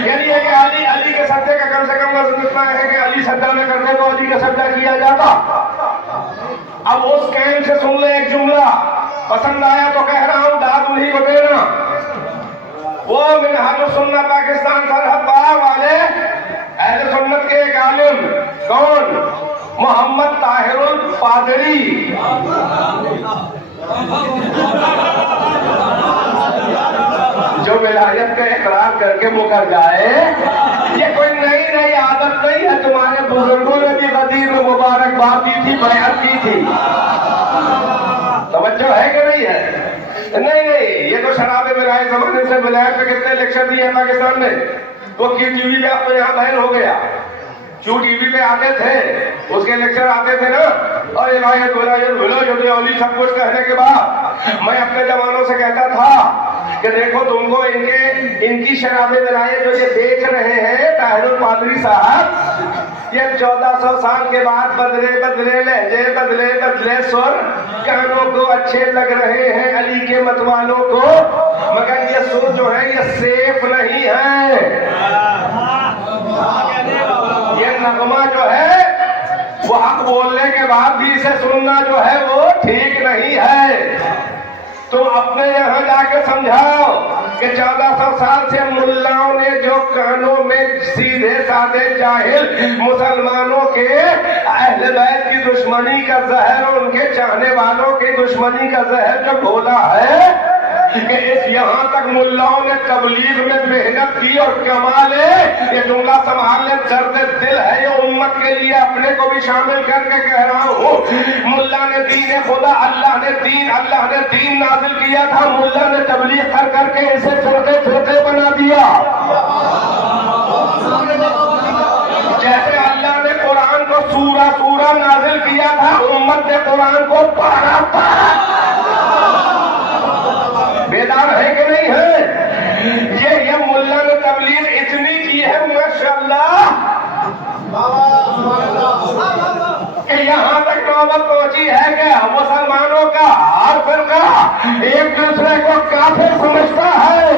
یعنی ہے کہ علی کے سجدے کا کم سے کم وزن اتنا ہے کہ علی سجدہ میں کرتے تو علی کا سجدہ کیا جاتا۔ اب اس کین سے سن لے ایک جملہ، پسند آیا تو کہہ رہا ہوں، داد نہیں کو دینا۔ وہ منہاج السنہ پاکستان سرحد پار والے اہل سنت کے ایک عالم، کون؟ محمد طاہر القادری، جو ولایت کا اقرار کر کے مکر جائے، یہ کوئی نئی عادت نہیں ہے، تمہارے بزرگوں نے بھی غدیر مبارکباد دی تھی، بیعت کی تھی، توجہ ہے کہ نہیں ہے؟ نہیں، یہ تو شراب ولایت زمانے سے ولایت پہ کتنے لیکچر دیے ہیں پاکستان میں، وہ کی ٹی وی پہ اپنے یہاں ظاہر ہو گیا، جو ٹی وی پہ آتے تھے اس کے لیکچر آتے تھے نا، اور علی سب کچھ کہنے کے بعد میں اپنے جوانوں سے کہتا تھا کہ دیکھو تم کو ان کی شراب ولایت جو یہ دیکھ رہے ہیں طاہر القادری صاحب، یہ 1400 سال کے بعد بدلے لہجے بدلے سر کانوں کو اچھے لگ رہے ہیں علی کے مت والوں کو، مگر یہ سر جو ہے یہ سیف نہیں ہے، یہ نغمہ جو ہے وہ حق بولنے کے بعد بھی اسے سننا جو ہے وہ ٹھیک نہیں ہے۔ تم اپنے یہاں جا کے سمجھاؤ کہ 1400 سال سے ملاؤں نے جو کانوں میں سیدھے سادے جاہل مسلمانوں کے اہل بیت کی دشمنی کا زہر اور ان کے چاہنے والوں کی دشمنی کا زہر جو گھولا ہے، کہ اس یہاں تک ملاؤں نے تبلیغ میں محنت کی اور کمال ہے، یہ جملہ سنبھال لیں، درد دل ہے یہ امت کے لیے، اپنے کو بھی شامل کر کے کہہ رہا ہوں، ملا نے دین خدا، اللہ نے دین نازل کیا تھا، ملا نے تبلیغ کر کے اسے فرقے بنا دیا۔ جیسے اللہ نے قرآن کو سورہ نازل کیا تھا، امت نے قرآن کو پارا بیدار ہے کہ نہیں ہے؟ یہ ملا نے تبلیغ اتنی کی ہے ماشاءاللہ کہ یہاں تک نوبت پہنچی ہے کہ مسلمانوں کا ہر فرقہ ایک دوسرے کو کافر سمجھتا ہے۔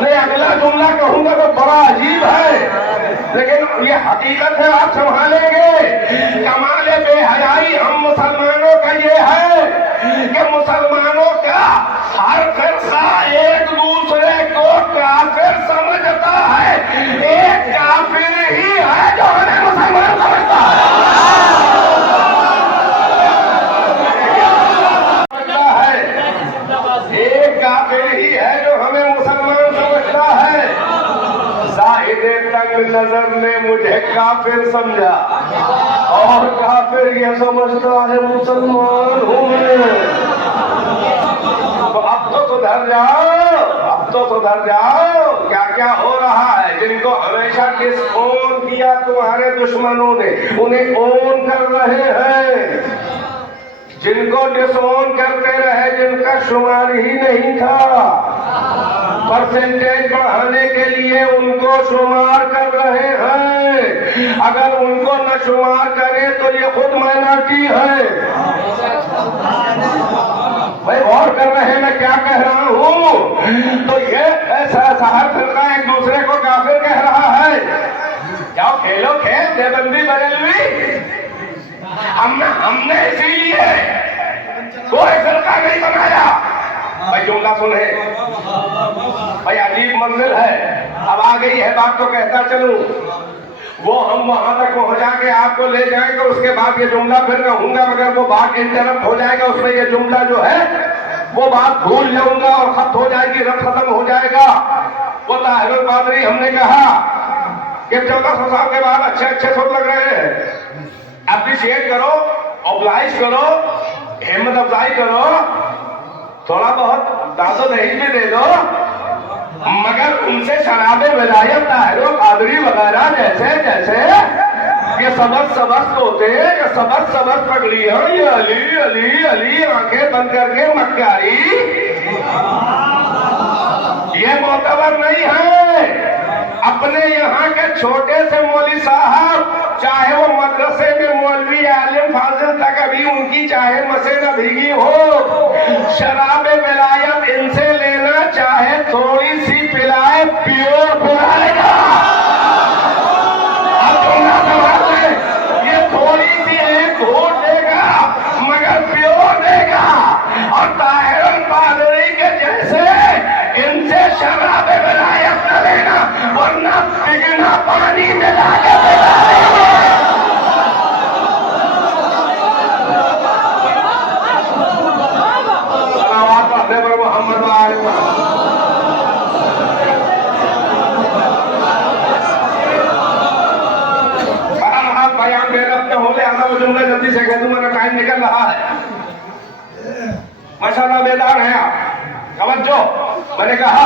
میں اگلا جملہ کہوں گا تو بڑا عجیب ہے، لیکن یہ حقیقت ہے، آپ سنبھالیں گے۔ کمال بے حیائی ہم مسلمانوں کا یہ ہے کہ مسلمانوں کا ہر فرقہ ایک دوسرے کو کافر سمجھتا ہے، ایک کافر ہی ہے جو ہمیں مسلمان سمجھتا ہے۔ ایک کافر ہی ہے جو ہمیں مسلمان سمجھتا ہے۔ زاہد تنگ نظر نے مجھے کافر سمجھا اور کافر یہ سمجھتا ہے مسلمان ہوں میں۔ تو اب تو سدھر جاؤ، کیا ہو رہا ہے؟ جن کو ہمیشہ ڈس اون کیا تمہارے دشمنوں نے، انہیں اون کر رہے ہیں۔ جن کو ڈس اون کرتے رہے، جن کا شمار ہی نہیں تھا، پرسنٹیج بڑھانے کے لیے ان کو شمار کر رہے ہیں۔ اگر ان کو نہ شمار کرے تو یہ خود مائنارٹی ہے۔ بھائی غور کر رہے ہیں میں کیا کہہ رہا ہوں؟ تو یہ ایسا ہر فرقہ ایک دوسرے کو کافر کہہ رہا ہے۔ جاؤ کھیلو کھیل دیوبندی بریلوی، ہم نے اسی لیے کوئی فرقہ نہیں بنایا۔ بھائی جملہ سنیں، بھائی عجیب منزل ہے، اب آ گئی ہے بات تو کہتا چلوں، وہ ہم وہاں تک پہنچا کے آپ کو لے جائیں گے، اس کے بعد یہ جملہ پھر کہوں گا، مگر وہ بات انٹرپٹ ہو جائے گا، اس میں یہ جملہ جو ہے وہ بات بھول جاؤں گا اور ختم ہو جائے گی، رب ختم ہو جائے گا۔ وہ طاہر القادری ہم نے کہا کہ 1400 سال کے بعد اچھے سر لگ رہے ہیں، اپریشیٹ کرو، اوبلائز کرو، ہمت افزائی کرو، تھوڑا بہت داد و دہیج بھی دے دو، مگر ان سے شراب ولایت طاہر القادری وغیرہ جیسے یہ سبز ہوتے یا سبز پگڑیاں، یہ علی علی علی آنکھیں بند کر کے مکاری، یہ معتبر نہیں ہے۔ اپنے یہاں کے چھوٹے سے مولوی صاحب، چاہے وہ مدرسے میں مولوی عالم فاضل تک ابھی ان کی چاہے مسے نہ بھیگی ہو، شراب ولایت ان سے لینا چاہے تھوڑی سی پلائے، پیور پلائے گا۔ یہ تھوڑی سی ایک گھونٹ دے گا مگر پیور دے گا، اور طاہر القادری کے جیسے ان سے شراب ولایت نہ لینا، ورنہ پگنا پانی میں لا کے جلدی سے کہہ دوں، میرا ٹائم نکل رہا ہے۔ ماشاءاللہ بیدار ہیں آپ، توجہ۔ میں نے کہا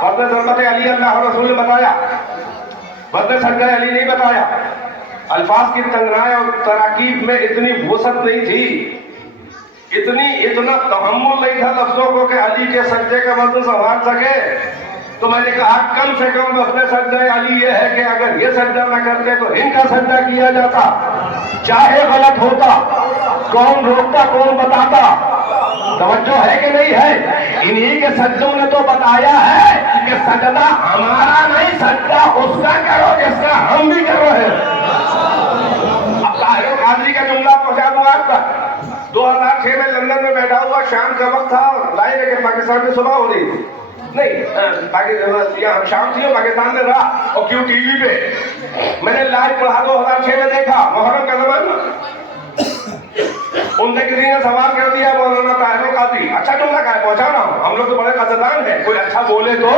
فرض ضرورت علی اللہ رسول نے بتایا، وزن سجدہ علی نہیں بتایا. الفاظ کی تنگنائی اور تراکیب میں اتنی وسعت نہیں تھی، اتنا تحمل نہیں تھا لفظوں کو کہ علی کے سجدے کا وزن سنبھال سکے. تو میں نے کہا کم سے کم وزن سجدہ علی یہ ہے کہ اگر یہ سجدہ نہ کرتے تو ان کا سجدہ کیا جاتا، چاہے غلط ہوتا، کون روکتا کون بتاتا. توجہ ہے کہ نہیں ہے؟ انہی کے سجدوں نے تو بتایا ہے کہ سجدہ ہمارا نہیں، سجدہ اس کا کرو جس کا ہم بھی کر رہے ہیں. اب طاہر قادری کا جملہ پہنچا دوں آپ تک. 2006 میں لندن میں بیٹھا ہوا، شام کا وقت تھا، لائن ہے کہ پاکستان میں صبح ہو رہی تھی، نہیں یہاں شام تھی اور پاکستان میں رہا، اور کیوں ٹی وی پہ میں نے لائیو پڑھا 2006 میں دیکھا، محرم کا زمانہ. ان سے کسی نے سوال کر دیا مولانا طاہر قادری، اچھا جملہ کا ہے پہنچا رہا ہوں، ہم لوگ تو بڑے قدردان ہیں، کوئی اچھا بولے تو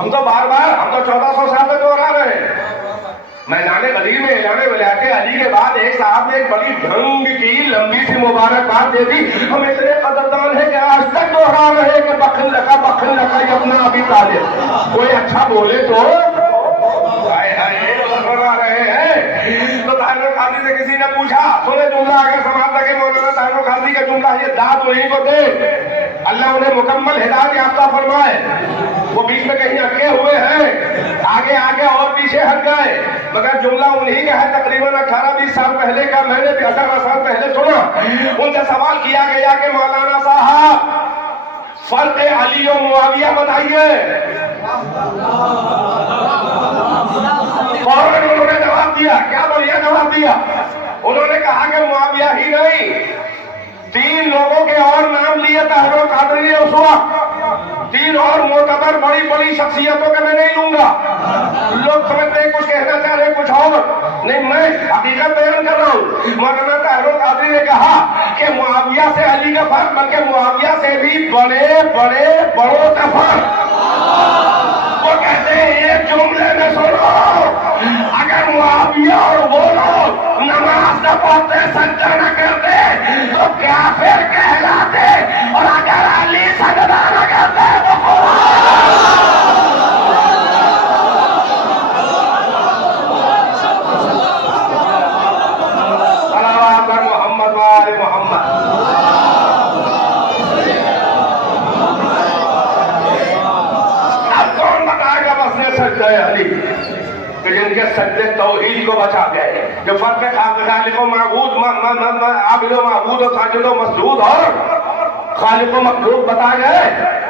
ہم تو بار بار، ہم تو 1400 سال سے دوہرا رہے ہیں. میدان غدیر میں اعلان ولایت علی کے بعد ایک صاحب نے ایک بڑی ڈھنگ کی لمبی سی مبارکباد دے دی. ہم اتنے قدردان ہیں کہ آج تک دوہرا رہے کہ بخل لکا اپنا ابھی طالب. کوئی اچھا بولے تو رہے ہیں. تو طاہر قادری سے کسی نے پوچھا، سنے جملہ اگر سماعت لگے مولانا طاہر قادری کا جملہ، یہ داد وہیں کو دے، اللہ انہیں مکمل ہدایت یافتہ فرمائے. وہ بیچ میں کہیں اٹکے ہوئے ہیں، آگے اور پیچھے ہٹ گئے، مگر جملہ انہی کا ہے تقریباً 18-20 سال پہلے کا. میں نے بھی 18 سال پہلے سنا. ان سے سوال کیا گیا کہ مولانا صاحب فرق علی و معاویہ بتائیے. فوراً انہوں نے جواب دیا، کیا بڑھیا جواب دیا. انہوں نے کہا کہ معاویہ ہی نہیں، 3 لوگوں کے اور نام لیے طاہر قادری نے اس وقت، 3 اور معتبر بڑی شخصیتوں کے میں نہیں لوں گا. لوگ سمجھتے ہیں کچھ کہنا چاہ رہے کچھ اور نہیں، میں حقیقت بیان کر رہا ہوں. مولانا طاہر قادری نے کہا کہ معاویہ سے علی کا فرق، بلکہ معاویہ سے بھی بڑوں کا فرق. وہ کہتے ہیں ایک جملے میں سنو، اگر معاویہ اور وہ لوگ نماز نہ پڑھتے، سجدہ نہ کرتے تو کافر کہلاتے، اور اگر علی سجدہ نہ کرتے تو صلوات بر محمد و آل محمد. اب کون بتائے گا وزن سجدہ علی کہ جن کے سجدے توحید کو بچا گئے، جو فرق خالق و معبود، عابد و معبود و ساجد و مسجود اور خالق و مخلوق بتا گئے.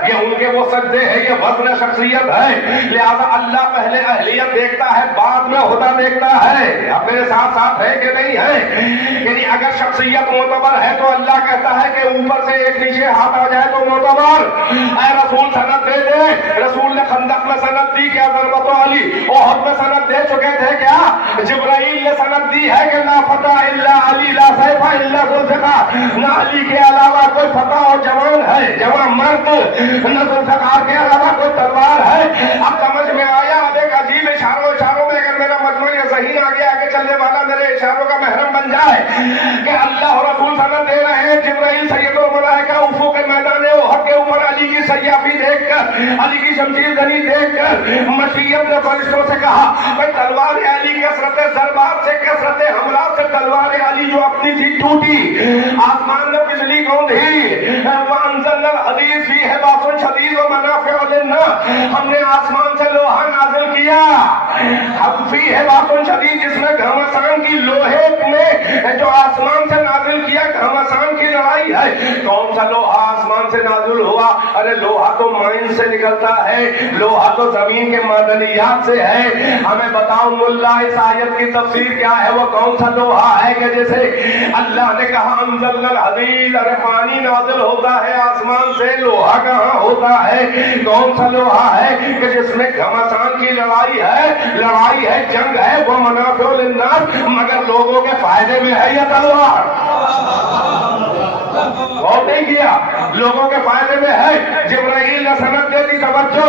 یہ ان کے وہ سجدے ہیں، یہ وزن شخصیت ہے. لہذا اللہ پہلے اہلیت دیکھتا ہے، بعد میں ہوتا دیکھتا ہے. اب میرے ساتھ ساتھ ہے کہ نہیں ہے؟ یعنی اگر شخصیت معتبر ہے تو اللہ کہتا ہے کہ اوپر سے ایک نیچے ہاتھ آ جائے تو معتبر. اے رسول سند دے دے. رسول نے خندق میں سند دی کیا؟ ضربت علی. احد میں سند دے چکے تھے کیا؟ جبرائیل نے سند دی ہے کہ لا فتح الا علی، لا سیف الا ذوالفقار. نہ علی کے علاوہ کوئی فتح اور جوان ہے، جوان مرد، نہ ذوالفقار کے علاوہ کوئی تلوار ہے. اب سمجھ میں آیا. اب ایک عجیب اشاروں میں اگر میرا مجموعہ ذہین آگے چلنے والا میرے اشاروں کا محرم بن جائے کہ اللہ اور رسول سند دے رہے ہیں، جبرائیل سید الملائکہ افق کے میدان احد کے اوپر علی کی سیافی دیکھ کر، علی کی شمشیر زنی دیکھ کر مشیت نے فرشتوں سے کہا بھائی تلوار علی کثرت ضربات سے، کثرت حملات سے تلوار علی جو اپنی تھی ٹوٹی. آسمان میں بجلی کون تھی؟ وانزلنا الحدید فیہ باس شدید ومنافع للناس. ہم نے آسمان سے لوہا نازل کیا، فیہ باس شدید، جس میں گھمسان کی، لوہے میں جو آسمان سے نازل کیا گھمسان کی لڑائی ہے. کون سا لوہا آسمان سے نازل ہوا؟ ارے لوہا تو مائن سے نکلتا ہے، لوہا تو زمین کے معدنیات سے ہے. ہمیں بتاؤ ملا اس آیت کی تفسیر کیا ہے؟ وہ کون سا لوہا ہے کہ جیسے اللہ نے کہا انزلنا الحدید، ارے پانی نازل ہوتا ہے آسمان سے، لوہا کہاں ہوتا ہے؟ کون سا لوہا ہے کہ جس میں گھمسان کی لڑائی ہے، جنگ ہے. وہ منافع للناس، مگر لوگوں کے فائدے میں ہے یہ تلوار. غور نہیں کیا؟ لوگوں کے فائدے میں ہے. جبرائیل نے سند دے دی. توجہ،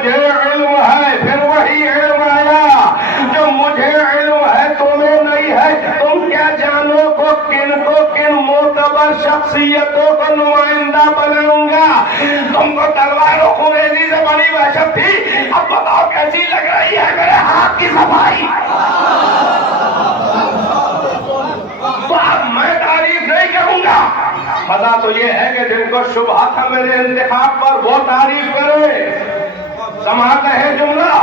مجھے علم ہے، پھر وہی علم آیا جو مجھے علم ہے تمہیں نہیں ہے، تم کیا جانو کو کن معتبر شخصیتوں کو نمائندہ بناؤں گا؟ تم کو تلواروں خونریزی سے بڑی وحشت تھی، اب بتاؤ کیسی لگ رہی ہے میرے ہاتھ کی صفائی؟ تو اب میں تعریف نہیں کروں گا، مزہ تو یہ ہے کہ جن کو شبہ تھا میرے انتخاب پر وہ تعریف کرے۔ سماعت ہے جملہ،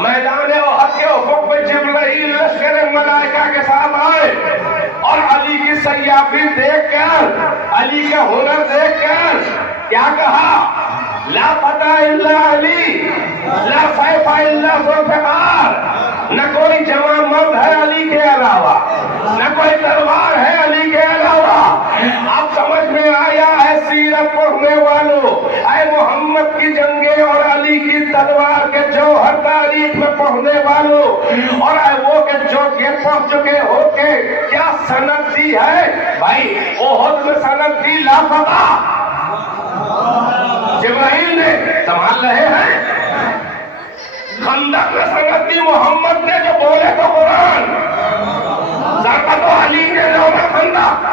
میدان احد کے افق پہ جبرائیل لشکر ملائکہ کے ساتھ آئے اور علی کی سیافی دیکھ کر، علی کا ہنر دیکھ کر کیا کہا؟ لا فتح الا علی، لا سیف الا ذوالفقار، نہ کوئی جواں مرد ہے علی کے علاوہ، نہ کوئی تلوار ہے علی کے علاوہ۔ اب سمجھ میں آیا ہے سیرت پڑھنے والوں، اے محمد کی جنگیں اور علی کی تلوار کے جوہر تاریخ میں پڑھنے والوں، اور اے وہ کہ جو یہ پڑھ چکے ہو کہ کیا سند دی ہے؟ بھائی احد میں سند دی لا فتح، جبرائیل نے سنبھال رہے ہیں۔ خندق میں سند دی محمد نے جو بولے تو قرآن، ضربت علی نے لوگ خندق۔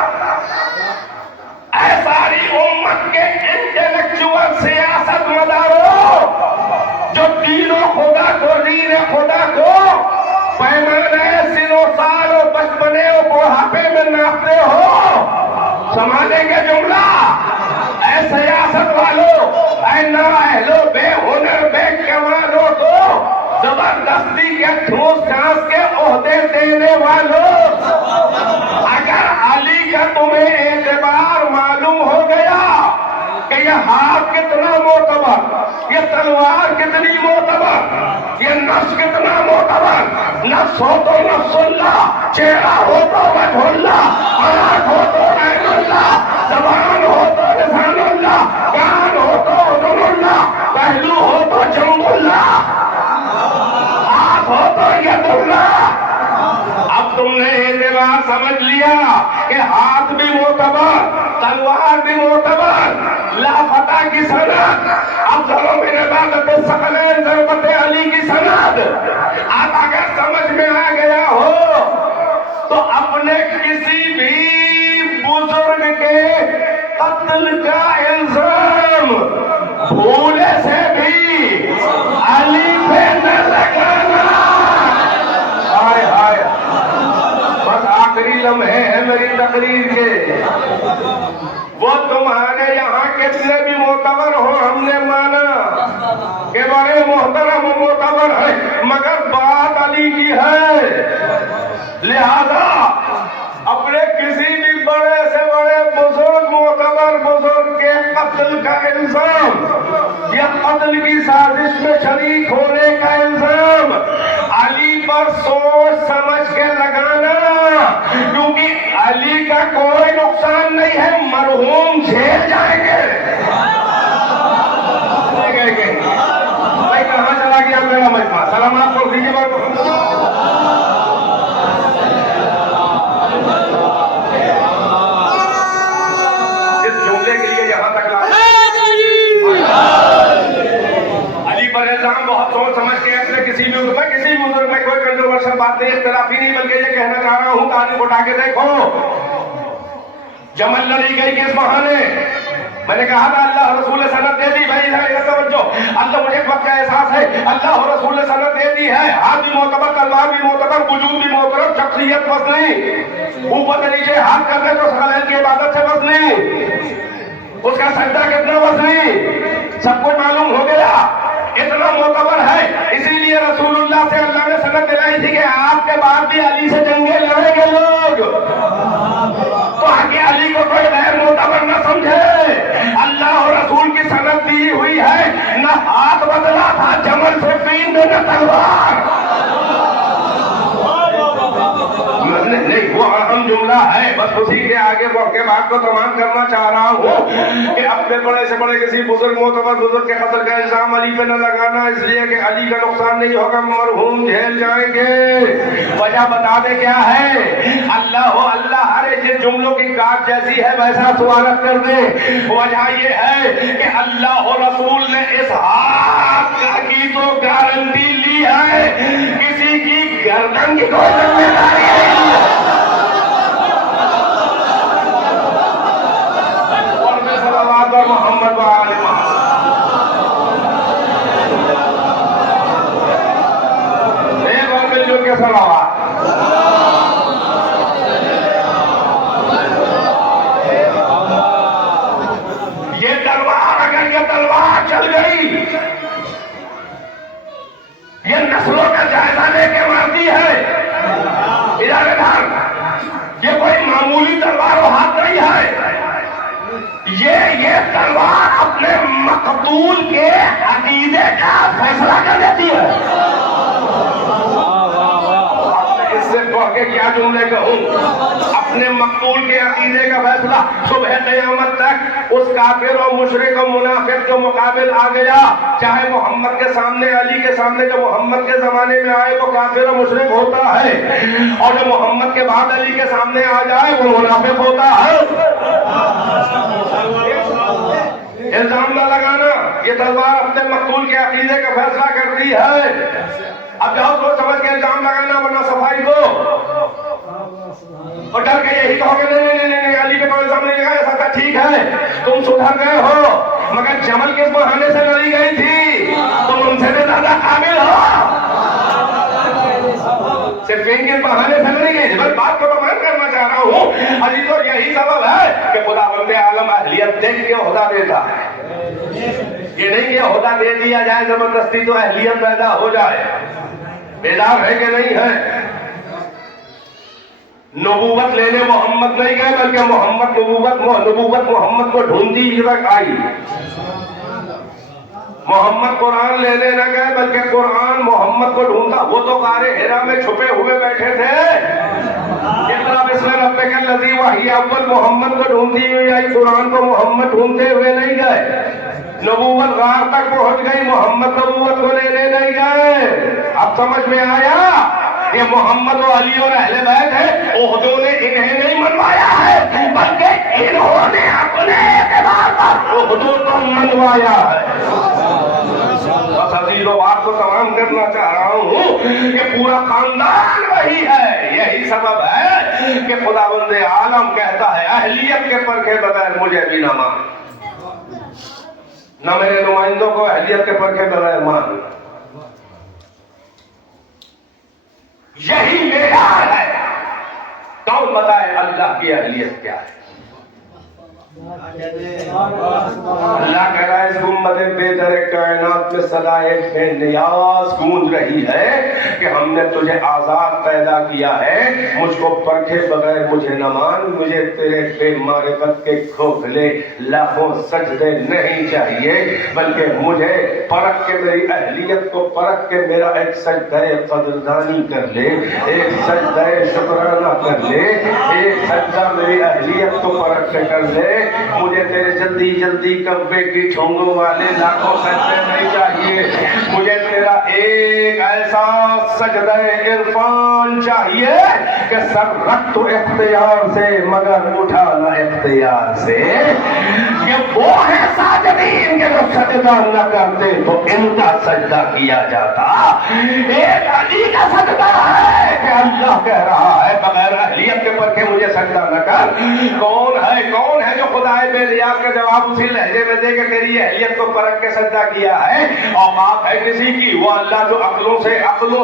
اے ساری امت کے انٹلیکچوئل سیاست مداروں جو دین و خدا کو، دین خدا کو پیمانے سن و سال و بچپنے و بڑھاپے میں ناپتے ہو، سنبھالیں گے جملہ؟ اے سیاست والوں، اے نااہلو، بے ہنر، بے کمالوں کو زبردستی کے ٹھوس ٹھاس کے عہدے دینے والوں، اگر علی کا تمہیں اعتبار معلوم ہو گیا کہ یہ ہاتھ کتنا معتبر، یہ تلوار کتنی معتبر، یہ نفس کتنا معتبر، نفس ہو تو نفس اللہ، چہرہ ہو تو وجہ اللہ، آنکھ ہو تو عین اللہ، زبان ہو تو لسان اللہ، کان ہو تو اذن اللہ، پہلو ہو تو جنب اللہ، ہاتھ ہو تو ید اللہ۔ اب تم نے اعتبار سمجھ لیا کہ ہاتھ بھی معتبر، تلوار بھی معتبر، لا فتح کی سند، افضل من عبادت الثقلین ضربت علی کی سند۔ اب اگر سمجھ میں آ گیا ہو تو اپنے کسی بھی بزرگ کے قتل کا الزام بھولے سے بھی علی پہ نہ لگانا۔ ہائے ہائے، بس آخری لمحے ہیں میری تقریر کے، وہ تمہارے یہاں کتنے بھی معتبر ہو، ہم نے مانا کہ بڑے محترم و معتبر ہے، مگر بات علی کی ہے، لہذا اپنے کسی بھی بڑے سے بڑے بزرگ، معتبر بزرگ کے قتل کا الزام یا قتل کی سازش میں شریک ہونے کا الزام علی پر سوچ سمجھ کے لگانا، کیونکہ علی کا کوئی نقصان نہیں ہے، مرحوم جھیل جائیں گے۔ بھائی کہاں چلا گیا میرا مجمع؟ سلامات کو دیجیے بات۔ اس جملے کے لیے یہاں تک علی پر الزام بہت سوچ سمجھ کے اپنے کسی بھی بزرگ میں کوئی کنٹروورشل بات نہیں، اختلافی نہیں، بلکہ یہ کہنا چاہ رہا ہوں تاریخ اٹھا کے دیکھو، جمل لڑی گئی کس بہانے؟ میں نے کہا تھا اللہ رسول نے سند دے دی، بھائی ادھر توجہ، اللہ مجھے ایک وقت کا احساس ہے، اللہ رسول نے سند دے دی ہے، ہاتھ بھی معتبر، تلوار بھی معتبر، وجود بھی معتبر، شخصیت بس نہیں، اوپر سے نیچے ہاتھ کرنے تو ثقلین کی عبادت سے بس نہیں، اس کا سجدہ کتنا بس نہیں، سب کچھ معلوم ہو گیا، اتنا معتبر ہے۔ اسی لیے رسول اللہ سے اللہ نے سند دلائی تھی کہ آپ کے بعد بھی علی سے جنگیں لڑیں گے لوگ، تو آگے علی کو کوئی غیر معتبر نہ سمجھے، اللہ اور رسول کی سند دی ہوئی ہے، نہ ہاتھ بدلا تھا جمل سے پین میں، نہ تلوار، نہیں وہ اہم جملہ ہے، بس اسی کے آگے بڑھ کے بات کو تمام کرنا چاہ رہا ہوں کہ اپنے بڑے سے بڑے کسی بزرگ، معتبر بزرگ کے قتل کا الزام علی پہ نہ لگانا، اس لیے کہ علی کا نقصان نہیں ہوگا، مرحوم جھیل جائیں گے۔ وجہ بتا دے کیا ہے؟ اللہ ہو اللہ، ہر ایک جملوں کی کاٹ جیسی ہے ویسا سوالت کر دے۔ وجہ یہ ہے کہ اللہ و رسول نے اس ہاتھ کا ڈھونڈی ہے، کسی کی گردن کی کوئی ذمہ داری نہیں ہے۔ اور میں صلوات اور محمد و آل محمد۔ ایک بار مل جل کے صلوات۔ یہ تلوار اگر یہ تلوار چل گئی، یہ نسلوں کا جائزہ لے کے مارتی ہے۔ ادھر ادھر یہ کوئی معمولی تلوار و ہاتھ نہیں ہے، یہ تلوار اپنے مقتول کے عقیدے کا فیصلہ کر دیتی ہے۔ اس سے کہہ کے کیا جملے کہوں، اپنے مقتول کے عقیدے کا فیصلہ۔ صبح قیامت تک اس کافر و مشرک و منافق جو مقابل آ گیا، چاہے محمد کے سامنے، علی کے سامنے، جو محمد کے زمانے میں آئے وہ کافر و مشرک ہوتا ہے، اور جو محمد کے بعد علی کے سامنے آ جائے وہ منافق ہوتا ہے۔ الزام نہ لگانا، یہ تلوار اپنے مقتول کے عقیدے کا فیصلہ کرتی ہے۔ اب جاؤ سوچ سمجھ کے الزام لگانا، ورنہ صفائی دو اور ڈر کے یہی کہو گے نہیں علی کے پاس الزام نہیں لگایا، ایسا تھا، ٹھیک ہے تم سدھر گئے ہو، مگر جمل کس بہانے سے لڑی گئی تھی، تم ان سے بھی زیادہ قابل ہو، صرف ان کے بہانے سے لڑی گئی تھی۔ بس بات کو میں کرنا چاہ رہا ہوں، علی تو یہی سبب ہے کہ خدا بند عالم اہلیت دیکھ کے عہدہ دیتا ہے، یہ نہیں کہ عہدہ دے دیا جائے زبردستی تو اہلیت پیدا ہو جائے۔ بیدار ہے کہ نہیں ہے؟ نبوت لینے محمد نہیں گئے، بلکہ نبوت محمد کو ڈھونڈتی تک آئی۔ محمد قرآن لینے نہ گئے، بلکہ قرآن محمد کو ڈھونڈتا۔ وہ تو غار حرا میں چھپے ہوئے بیٹھے تھے، اقرأ بسم ربک الذی وحی اول محمد کو ڈھونڈتی ہوئی آئی، قرآن کو محمد ڈھونڈتے ہوئے نہیں گئے۔ نبوت غار تک پہنچ گئی، محمد نبوت کو لینے نہیں گئے۔ اب سمجھ میں آیا؟ یہ محمد و علی اور اہل بیت ہے، عہدوں نے انہیں نہیں منوایا ہے، بلکہ انہوں نے اپنے اعتبار پر عہدوں کو منوایا ہے۔ بس عزیزو، بات کو تمام کرنا چاہ رہا ہوں کہ پورا خاندان وہی ہے۔ یہی سبب ہے کہ خداوند عالم کہتا ہے اہلیت کے پرکھے بغیر مجھے بھی نہ مان، نہ میرے نمائندوں کو اہلیت کے پرکھے بغیر مان۔ یہی معیار ہے۔ کون بتائے اللہ کی اہلیت کیا ہے؟ اللہ کہہ رہا ہے اس امت بے در کائنات میں صدا ایک بے نیاز گونج رہی ہے کہ ہم نے تجھے آزاد پیدا کیا ہے، مجھ کو پرکھے بغیر مجھے نہ مان، مجھے تیرے بے معرفت کے کھوکھلے لاکھوں سجدے نہیں چاہیے، بلکہ مجھے پرکھ کے میری اہلیت کو پرکھ کے میرا ایک سجدہ قدردانی کر لے، ایک سجدہ شکرانہ کر لے، ایک سجدہ میری اہلیت کو پرکھ کے کر لے۔ مجھے تیرے جلدی کعبے کی ٹھونگوں والے لاکھوں سجدے نہیں چاہیے، مجھے تیرا ایک ایسا سجدہ عرفان چاہیے کہ سر رکھ تو اختیار سے مگر اٹھا نہ اختیار سے۔ یہ وہ ہے ساجدین کہ جو سجدہ نہ کرتے تو ان کا سجدہ کیا جاتا۔ ایک علی کا سجدہ ہے کہ اللہ کہہ رہا ہے بغیر اہلیت کے پرکھے مجھے سجدہ نہ کر۔ کون ہے جو خدا بے ریاض کا جواب اسی لہجے میں دے کہ تیری اہلیت کو پرکھ کے سجدہ کیا ہے؟ اوقات ہے کسی کی، وہ اللہ جو عقلوں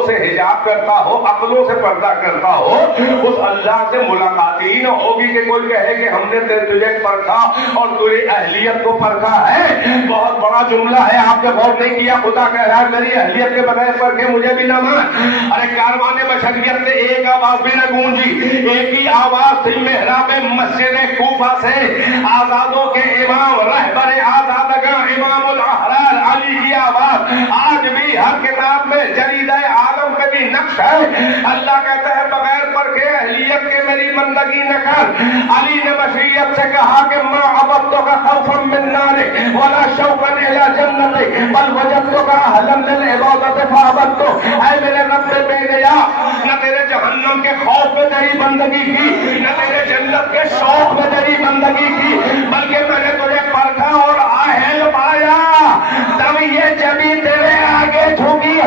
سے حجاب کرتا ہو، عقلوں سے پردہ کرتا ہو، اس اللہ سے ملاقات ہی نہ ہوگی کہ کوئی کہے کہ ہم نے تجھے پرکھا اور تیری اہلیت کو پرکھا ہے۔ بہت بڑا جملہ ہے، آپ نے غور نہیں کیا۔ خدا کہہ رہا ہے میری اہلیت کے بغیر پرکھے مجھے بھی نہ مان۔ ارے کاروان بشریت نے ایک آواز بھی نہ گونجی، ایک ہی آواز تھی محراب مسجد کوفہ سے، آزادوں کے امام رہبر آزادگاں امام الاحرار علی کی آواز آج بھی ہر کتاب میں جریدہ عالم پہ بھی نقش ہے۔ اللہ کہتا ہے بغیر پرکھے اہلیت کے میری بندگی نہ کر۔ علی نے بشریت سے کہا کہ ما عبدتک خوفا من نارک ولا شوقا الی جنتک بل وجدتک اہلا للعبادۃ فعبدتک۔ اے میرے رب بے گیا، نہ تیرے جہنم کے خوف میں تیری بندگی کی، نہ تیرے جنت کے شوق میں تیری بندگی کی، بلکہ میں نے تجھے پرکھا اور اہل پایا، تب یہ جبھی تیرے آگے جھکی ہے۔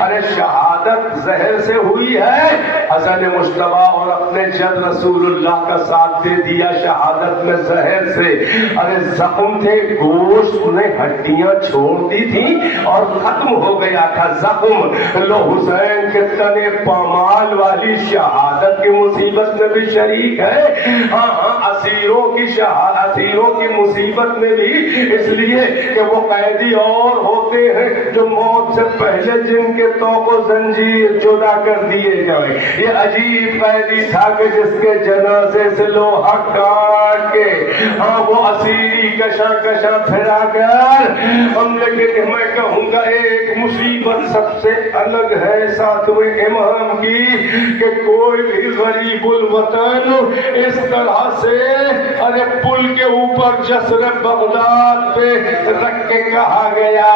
ارے شہادت زہر سے ہوئی ہے. حسن مجتبیٰ اور اپنے جد رسول اللہ کا ساتھ دے دیا شہادت میں زہر سے. ارے زخم تھے, گوشت نے ہڈیاں چھوڑ دی تھی اور ختم ہو گیا تھا زخم. لو حسین کے تنے پامال والی شہادت کی مصیبت میں بھی شریک ہے. ہاں اسیروں کی مصیبت میں بھی, اس لیے کہ وہ قیدی اور ہوتے ہیں جو موت سے پہلے جن کے توق و زنجیر جدا کر دیے جائیں. یہ عجیب قیدی تھا کہ جس کے جنازے سے لوہا کاٹ کے وہ اسیری کشاں پھرا کر لیکن میں کہوں گا ایک مصیبت سب سے الگ ہے ساتویں امام کی کہ کوئی بھی غریب الوطن اس طرح سے ارے پل کے اوپر جسر بغداد پہ رکھ کے کہا گیا,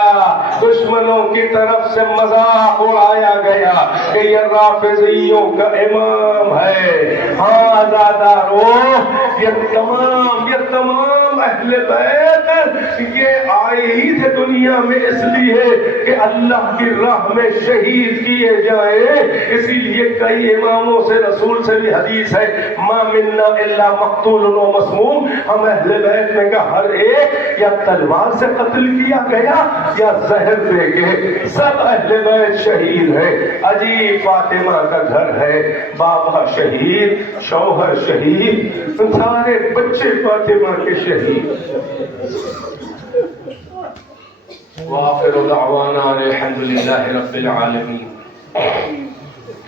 دشمنوں کی طرف سے مذاق اڑایا گیا کہ یہ رافضیوں کا امام ہے. ہاں زادارو, یہ تمام اہل بیت یہ آئے ہی تھے دنیا میں اس لیے کہ اللہ کی راہ میں شہید کیے جائیں. اسی لیے کئی اماموں سے رسول سے بھی حدیث ہے, ما منا الا مقتول و مسموم. ہم اہل بیت میں کا ہر ایک یا تلوار سے قتل کیا گیا یا زہر دے کے, سب اہل بیت شہید ہے. عجیب فاطمہ کا گھر ہے, بابا شہید, شوہر شہید, سارے بچے فاطمہ کے شہید. وآخر دعوانا الحمد للہ رب العالمین.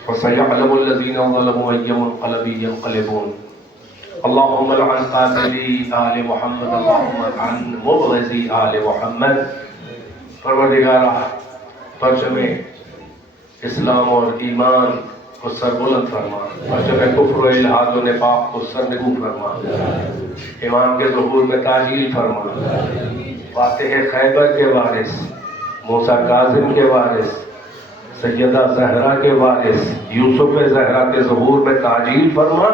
وسيعلم الذين ظلموا أي منقلب ينقلبون. اللهم لعن قاتلي آل محمد, اللهم لعن مبغضي آل محمد. پروردگارا پرچم اسلام اور ایمان کو سر بلند فرما, پرچم کفر و الحاد و نفاق کو سر نگو فرما, ایمان کے ظہور میں تاجیل فرما. فاتح خیبر کے وارث, موسیٰ کاظم کے وارث, سیدہ زہرا کے وارث, یوسف زہرا کے ظہور میں تاجیل فرما.